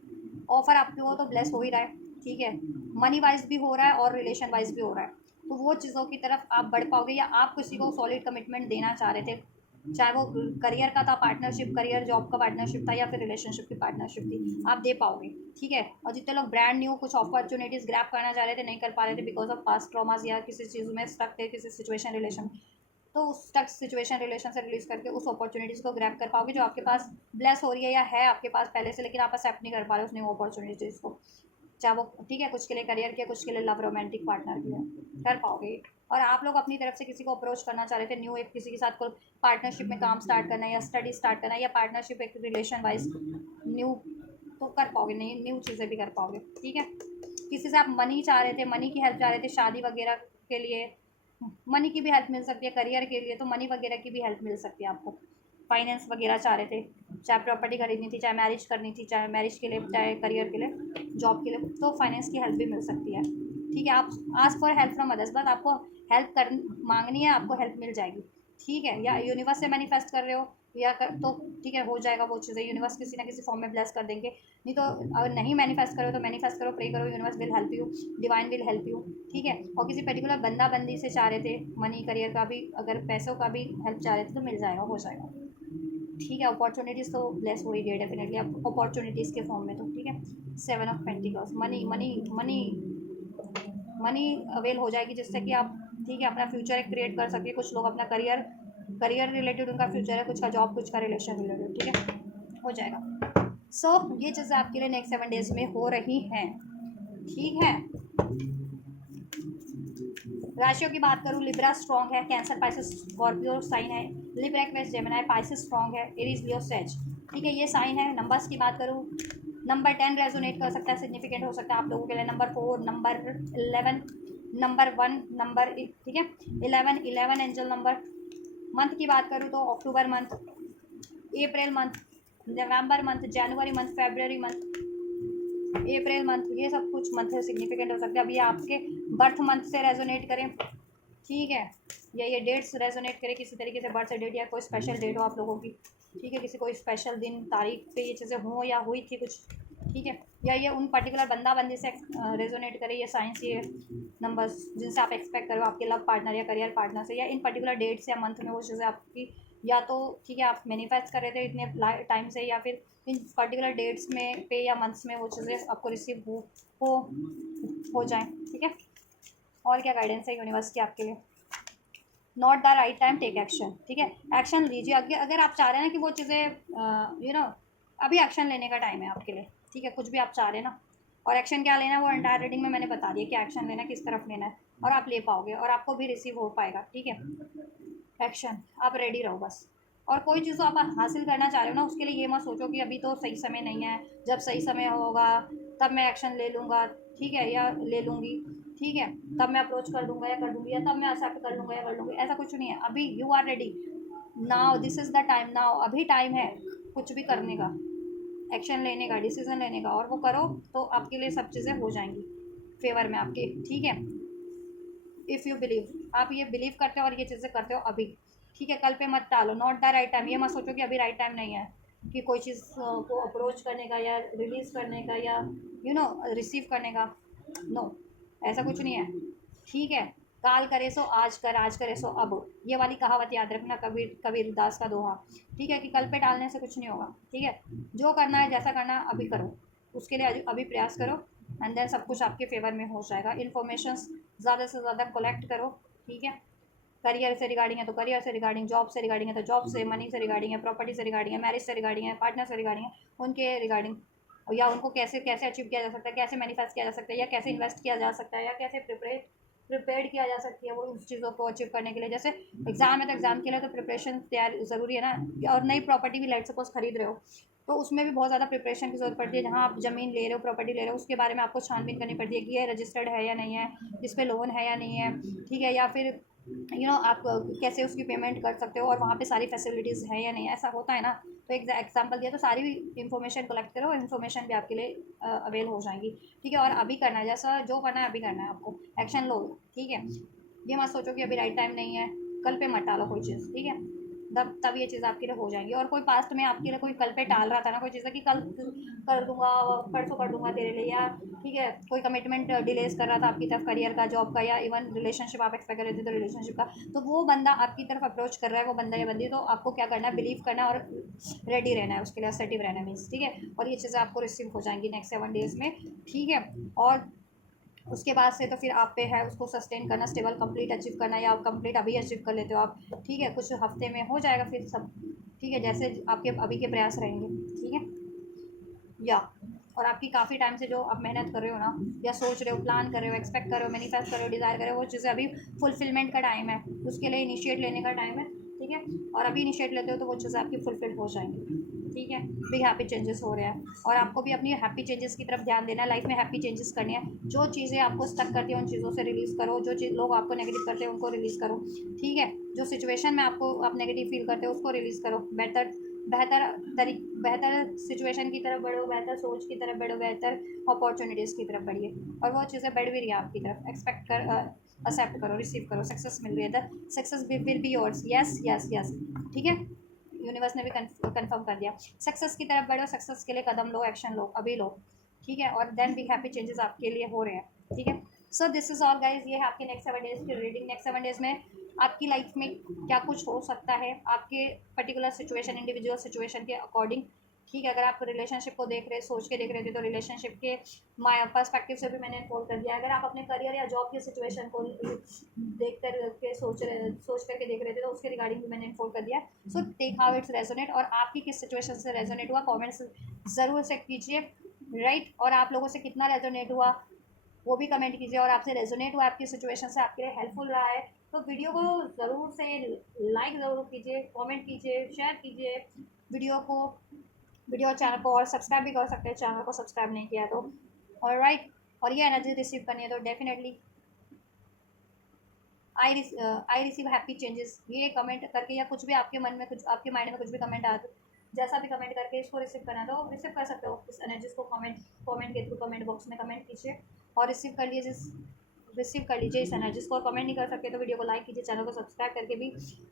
ऑफर आपके हो तो ब्लेस हो ही रहा है। ठीक है। मनी वाइज भी हो रहा है और रिलेशन वाइज भी हो रहा है, तो वो चीज़ों की तरफ आप बढ़ पाओगे, या आप किसी को सॉलिड कमिटमेंट देना चाह रहे थे, चाहे वो करियर का था पार्टनरशिप, करियर जॉब का पार्टनरशिप था, या फिर रिलेशनशिप की पार्टनरशिप थी, आप दे पाओगे। ठीक है। और जितने लोग ब्रांड न्यू कुछ अपॉर्चुनिटीज़ ग्रैब करना चाह रहे थे, नहीं कर पा रहे थे बिकॉज ऑफ पास्ट ट्रॉमास या किसी चीज़ में स्टक थे, किसी सिचुएशन रिलेशन, तो उस स्टक सिचुएशन रिलेशन से रिलीज करके उस अपॉर्चुनिटीज़ को ग्रैब कर पाओगे जो आपके पास ब्लेस हो रही है या है आपके पास पहले से, लेकिन आप एक्सेप्ट नहीं कर पा रहे उस न्यू अपॉर्चुनिटीज़ को, चाहे वो ठीक है कुछ के लिए करियर के, कुछ के लिए लव रोमांटिक पार्टनर के लिए, कर पाओगे। और आप लोग अपनी तरफ से किसी को अप्रोच करना चाह रहे थे, न्यू एक किसी के साथ को पार्टनरशिप में काम स्टार्ट करना है या स्टडी स्टार्ट करना है या पार्टनरशिप एक रिलेशन वाइज न्यू, तो कर पाओगे, नहीं न्यू चीज़ें भी कर पाओगे। ठीक है। किसी से आप मनी चाह रहे थे, मनी की हेल्प चाह रहे थे शादी वगैरह के लिए, मनी की भी हेल्प मिल सकती है, करियर के लिए तो मनी वगैरह की भी हेल्प मिल सकती है आपको, फाइनेंस वगैरह चाह रहे थे, चाहे प्रॉपर्टी खरीदनी थी, चाहे मैरिज करनी थी, चाहे मैरिज के लिए, चाहे करियर के लिए, जॉब के लिए, तो फाइनेंस की हेल्प भी मिल सकती है। ठीक है। आप ask for help from others, बस आपको हेल्प कर मांगनी है, आपको हेल्प मिल जाएगी। ठीक है। या यूनिवर्स से मैनिफेस्ट कर रहे हो या कर तो ठीक है, हो जाएगा वो चीज़ें, यूनिवर्स किसी ना किसी फॉर्म में ब्लेस कर देंगे। नहीं तो अगर नहीं मैनिफेस्ट करो तो मैनिफेस्ट करो, प्रे करो, universe will help you, divine will help you. ठीक है। और किसी पर्टिकुलर बंदा बंदी से चाह रहे थे मनी करियर का भी, अगर पैसों का भी हेल्प चाह रहे थे, तो मिल जाएगा, हो जाएगा। ठीक है। अपॉर्चुनिटीज़ तो ब्लेस हो ही रही है डेफिनेटली, अब अपॉर्चुनिटीज़ के फॉर्म में तो। ठीक है। 7 of pentacles, money money money money avail हो जाएगी जिससे कि आप ठीक है अपना फ्यूचर एक क्रिएट कर सके। कुछ लोग अपना करियर करियर रिलेटेड उनका फ्यूचर है, कुछ का जॉब, कुछ का रिलेशन रिलेटेड। ठीक है, हो जाएगा। सो ये चीज़ें आपके लिए नेक्स्ट 7 डेज में हो रही हैं। ठीक है। राशियों की बात करूँ, लिब्रा स्ट्रॉन्ग है, कैंसर पाइसेस स्कॉर्पियो साइन है, Libra Aquarius Gemini Pisces strong है, एरीज लियो सेज। ठीक है, ये साइन है। नंबर्स की बात करूँ, नंबर 10 रेजोनेट कर सकता है, सिग्निफिकेंट हो सकता है आप लोगों के लिए, नंबर 4, नंबर 11, नंबर 1, नंबर ठीक है 11 एंजल नंबर। मंथ की बात करूँ तो अक्टूबर मंथ, अप्रैल मंथ, नवंबर मंथ, जनवरी मंथ, फरवरी मंथ, अप्रैल मंथ, ये सब कुछ मंथ सिग्निफिकेंट हो सकते हैं। अभी आपके बर्थ मंथ से रेजोनेट करें, ठीक है, या ये डेट्स रेजोनेट करें किसी तरीके से, बर्थ डेट या कोई स्पेशल डेट हो आप लोगों की, ठीक है, किसी कोई स्पेशल दिन तारीख पे ये चीज़ें हों या हुई थी कुछ, ठीक है, या ये उन पर्टिकुलर बंदा बंदी से रेजोनेट करे, ये साइंस, ये नंबर्स जिनसे आप एक्सपेक्ट करो आपके लव पार्टनर या करियर पार्टनर से, या इन पर्टिकुलर डेट्स या मंथ में वो चीज़ें आपकी या तो ठीक है आप मैनिफेस्ट कर रहे थे इतने टाइम से, या फिर इन पर्टिकुलर डेट्स में पे या मंथ्स में वो चीज़ें आपको रिसीव हो हो जाएं। ठीक है, और क्या गाइडेंस है यूनिवर्स की आपके लिए? Not the right time, take action. ठीक है, एक्शन लीजिए। अगर आप चाह रहे हैं ना कि वो चीज़ें अभी एक्शन लेने का टाइम है आपके लिए। ठीक है, कुछ भी आप चाह रहे हैं ना, और एक्शन क्या लेना है वो एंटायर रीडिंग में मैंने बता दिया कि एक्शन लेना है, किस तरफ लेना है, और आप ले पाओगे और आपको भी रिसीव हो पाएगा। ठीक है, एक्शन, आप रेडी रहो बस। और कोई चीज़ तो आप हासिल करना चाह रहे हो ना, उसके लिए ये मत सोचो कि अभी तो सही समय नहीं है, जब सही समय होगा तब मैं एक्शन ले लूँगा। ठीक है, या ले लूँगी। ठीक है, तब मैं अप्रोच कर दूंगा या कर दूंगी, या तब मैं एक्सेप्ट कर लूँगा या कर लूँगी। ऐसा कुछ नहीं है, अभी you are ready now, this is the time now. अभी टाइम है कुछ भी करने का, एक्शन लेने का, डिसीजन लेने का, और वो करो तो आपके लिए सब चीज़ें हो जाएंगी फेवर में आपके। ठीक है, इफ़ यू बिलीव, आप ये बिलीव करते हो और ये चीज़ें करते हो अभी। ठीक है, कल पे मत टालो, नॉट द राइट टाइम। ये मत सोचो कि अभी राइट टाइम नहीं है कि कोई चीज़ को अप्रोच करने का या रिलीज़ करने का या रिसीव करने का। नो, ऐसा कुछ नहीं है। ठीक है, काल करे सो आज कर, आज करे सो अब। ये वाली कहावत याद रखना, कबीर दास का दोहा। ठीक है, कि कल पे टालने से कुछ नहीं होगा। ठीक है, जो करना है जैसा करना है अभी करो, उसके लिए अभी प्रयास करो, एंड देन सब कुछ आपके फेवर में हो जाएगा। इन्फॉर्मेशन ज़्यादा से ज़्यादा कलेक्ट करो। ठीक है, करियर से रिगार्डिंग है तो करियर से रिगार्डिंग, जॉब से रिगार्डिंग है तो जॉब से, मनी से रिगार्डिंग है, प्रॉपर्टी से रिगार्डिंग है, मैरिज से रिगार्डिंग है, पार्टनर से रिगार्डिंग है, उनके रिगार्डिंग, या उनको कैसे कैसे अचीव किया जा सकता है, कैसे मैनिफेस्ट किया जा सकता है, या कैसे इन्वेस्ट किया जा सकता है, या कैसे प्रिपेयर्ड किया जा सकती है वो उस चीज़ों को अचीव करने के लिए। जैसे एग्जाम है तो एग्जाम के लिए तो प्रिपरेशन तैयार ज़रूरी है ना। और नई प्रॉपर्टी भी लाइक सपोज खरीद रहे हो तो उसमें भी बहुत ज़्यादा प्रिपरेशन की जरूरत पड़ती है। जहाँ आप ज़मीन ले रहे हो, प्रॉपर्टी ले रहे हो, उसके बारे में आपको छानबीन करनी पड़ती है कि ये रजिस्टर्ड है या नहीं है, इस पर लोन है या नहीं है। ठीक है, या फिर आप कैसे उसकी पेमेंट कर सकते हो, और वहाँ पे सारी फैसिलिटीज़ है या नहीं, ऐसा होता है ना। तो एक एग्जांपल दिया, तो सारी भी इंफॉर्मेशन कलेक्ट करो, इन्फॉर्मेशन भी आपके लिए अवेल हो जाएंगी। ठीक है, और अभी करना है, जैसा जो करना है अभी करना है आपको, एक्शन लो। ठीक है, ये मत सोचो कि अभी राइट टाइम नहीं है, कल पे मत टालो कोई चीज़। ठीक है, तब ये चीज़ आपके लिए हो जाएंगी। और कोई पास्ट में आपके लिए कोई कल पे टाल रहा था ना कोई चीज़, कि कल कर दूंगा, परसों कर दूंगा तेरे लिए, या ठीक है कोई कमिटमेंट डिलेज कर रहा था आपकी तरफ, करियर का, जॉब का, या इवन रिलेशनशिप आप एक्सपेक्ट कर रहे थे तो रिलेशनशिप का, तो वो बंदा आपकी तरफ अप्रोच कर रहा है, वो बंदा या बंदी, तो आपको क्या करना है, बिलीव करना है और रेडी रहना है उसके लिए, असर्टिव रहना है मीन्स। ठीक है, और ये चीज़ें आपको रिसीव हो जाएंगी नेक्स्ट 7 डेज़ में। ठीक है, और उसके बाद से तो फिर आप पे है उसको सस्टेन करना, स्टेबल कंप्लीट अचीव करना, या आप कंप्लीट अभी अचीव कर लेते हो आप। ठीक है, कुछ हफ्ते में हो जाएगा फिर सब। ठीक है, जैसे आपके अभी के प्रयास रहेंगे। ठीक है, या और आपकी काफ़ी टाइम से जो आप मेहनत कर रहे हो ना, या सोच रहे हो, प्लान कर रहे हो, एक्सपेक्ट कर रहे हो, मैनिफेस्ट कर रहे हो, डिज़ायर कर रहे हो, वो चीज़ें अभी फुलफिलमेंट का टाइम है, उसके लिए इनिशिएट लेने का टाइम है। ठीक है, और अभी इनिशिएट लेते हो तो वो चीज़ें आपकी फुलफिल हो जाएंगी। ठीक है, बिग हैप्पी चेंजेस हो रहे हैं, और आपको भी अपनी हैप्पी चेंजेस की तरफ ध्यान देना है। लाइफ में हैप्पी चेंजेस करने हैं, जो चीज़ें आपको स्टक करती हैं उन चीज़ों से रिलीज़ करो, जो चीज़ लोग आपको नेगेटिव करते हैं उनको रिलीज़ करो। ठीक है, जो सिचुएशन में आपको आप नेगेटिव फील करते हो उसको रिलीज़ करो। बेहतर बेहतर सिचुएशन की तरफ बढ़ो, बेहतर सोच की तरफ बढ़ो, बेहतर अपॉर्चुनिटीज़ की तरफ बढ़िए, और वो चीज़ें बढ़ भी रही है आपकी तरफ। एक्सपेक्ट कर, एक्सेप्ट करो, रिसीव करो, सक्सेस मिल रही है, the success will be yours. Yes yes yes. ठीक है, यूनिवर्स ने भी कंफर्म कर दिया। सक्सेस की तरफ बढ़ो, सक्सेस के लिए कदम लो, एक्शन लो, अभी लो। ठीक है, और देन बिग हैप्पी चेंजेस आपके लिए हो रहे हैं। ठीक है, so this is all guys, ये है आपके नेक्स्ट 7 डेज की रीडिंग। नेक्स्ट 7 डेज में आपकी लाइफ में क्या कुछ हो सकता है आपके पर्टिकुलर सिचुएशन, इंडिविजुअल सिचुएशन के अकॉर्डिंग। ठीक है, अगर आप रिलेशनशिप को देख रहे, सोच के देख रहे थे, तो रिलेशनशिप के पर्सपेक्टिव से भी मैंने इन्फॉर्म कर दिया। अगर आप अपने करियर या जॉब की सिचुएशन को देख कर के सोच करके देख रहे थे, तो उसके रिगार्डिंग भी मैंने इन्फॉर्म कर दिया। So take how it's resonate, और आपकी किस सिचुएशन से रेजोनेट हुआ कमेंट्स ज़रूर से कीजिए। राइट, और आप लोगों से कितना रेजोनेट हुआ वो भी कमेंट कीजिए, और आपसे रेजोनेट हुआ, आपकी सिचुएशन से आपके लिए हेल्पफुल रहा है तो वीडियो को ज़रूर से लाइक ज़रूर कीजिए, कमेंट कीजिए, शेयर कीजिए वीडियो को, वीडियो चैनल को, और सब्सक्राइब भी कर सकते हैं चैनल को, सब्सक्राइब नहीं किया तो। और राइट, और ये एनर्जी रिसीव करनी है तो definitely I receive happy changes, ये कमेंट करके, या कुछ भी आपके मन में, कुछ आपके माइंड में कुछ भी कमेंट आए तो जैसा भी कमेंट करके इसको रिसीव करना तो रिसीव कर सकते हो इस एनर्जीज को। कमेंट के थ्रू कमेंट बॉक्स में कमेंट कीजिए और रिसीव कर लीजिए इस एनर्जीज को। और कमेंट नहीं कर सकते तो वीडियो को लाइक कीजिए, चैनल को सब्सक्राइब करके भी,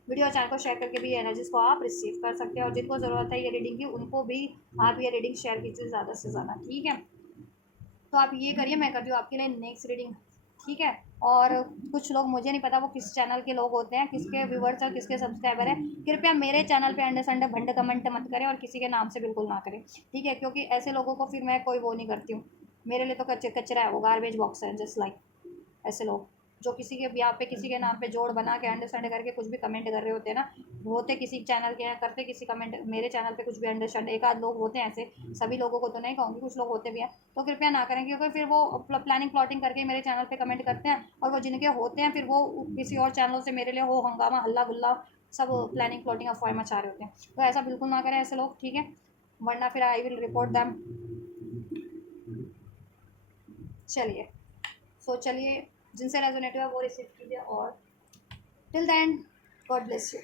वीडियो चैनल को शेयर करके भी ये एनर्जीज को आप रिसीव कर सकते हैं। और जिनको ज़रूरत है ये रीडिंग की उनको भी आप ये रीडिंग शेयर कीजिए ज़्यादा से ज़्यादा। ठीक है, तो आप ये करिए, मैं करती हूँ आपके लिए नेक्स्ट रीडिंग। ठीक है। और कुछ लोग, मुझे नहीं पता वो किस चैनल के लोग होते हैं, किसके व्यूवर्स और किसके सब्सक्राइबर हैं, कृपया मेरे चैनल पे अंडे संडे भंड कमेंट मत करें और किसी के नाम से बिल्कुल ना करें, ठीक है, क्योंकि ऐसे लोगों को फिर मैं कोई वो नहीं करती हूँ। मेरे लिए तो कचरा है, वो गार्बेज बॉक्स है, जस्ट लाइक ऐसे लोग जो किसी के यहाँ पे किसी के नाम पे जोड़ बना के अंडरस्टैंड करके कुछ भी कमेंट कर रहे होते हैं ना, होते किसी चैनल के हैं, करते किसी कमेंट, मेरे चैनल पे कुछ भी अंडरस्टैंड, एक आध लोग होते हैं ऐसे, सभी लोगों को तो नहीं कहूँगी, कुछ लोग होते भी हैं, तो कृपया ना करें, क्योंकि फिर वो प्लानिंग प्लॉटिंग करके मेरे चैनल पे कमेंट करते हैं, और वो जिनके होते हैं फिर वो किसी और चैनलों से मेरे लिए हो हंगामा हल्ला गुल्ला सब प्लानिंग प्लॉटिंग अफवाह मचा रहे होते हैं, तो ऐसा बिल्कुल ना करें ऐसे लोग, ठीक है, वरना फिर आई विल रिपोर्ट दैम। चलिए, सो चलिए, जिनसे रेजोनेटिव है वो रिसीव कीजिए, और till then God bless you.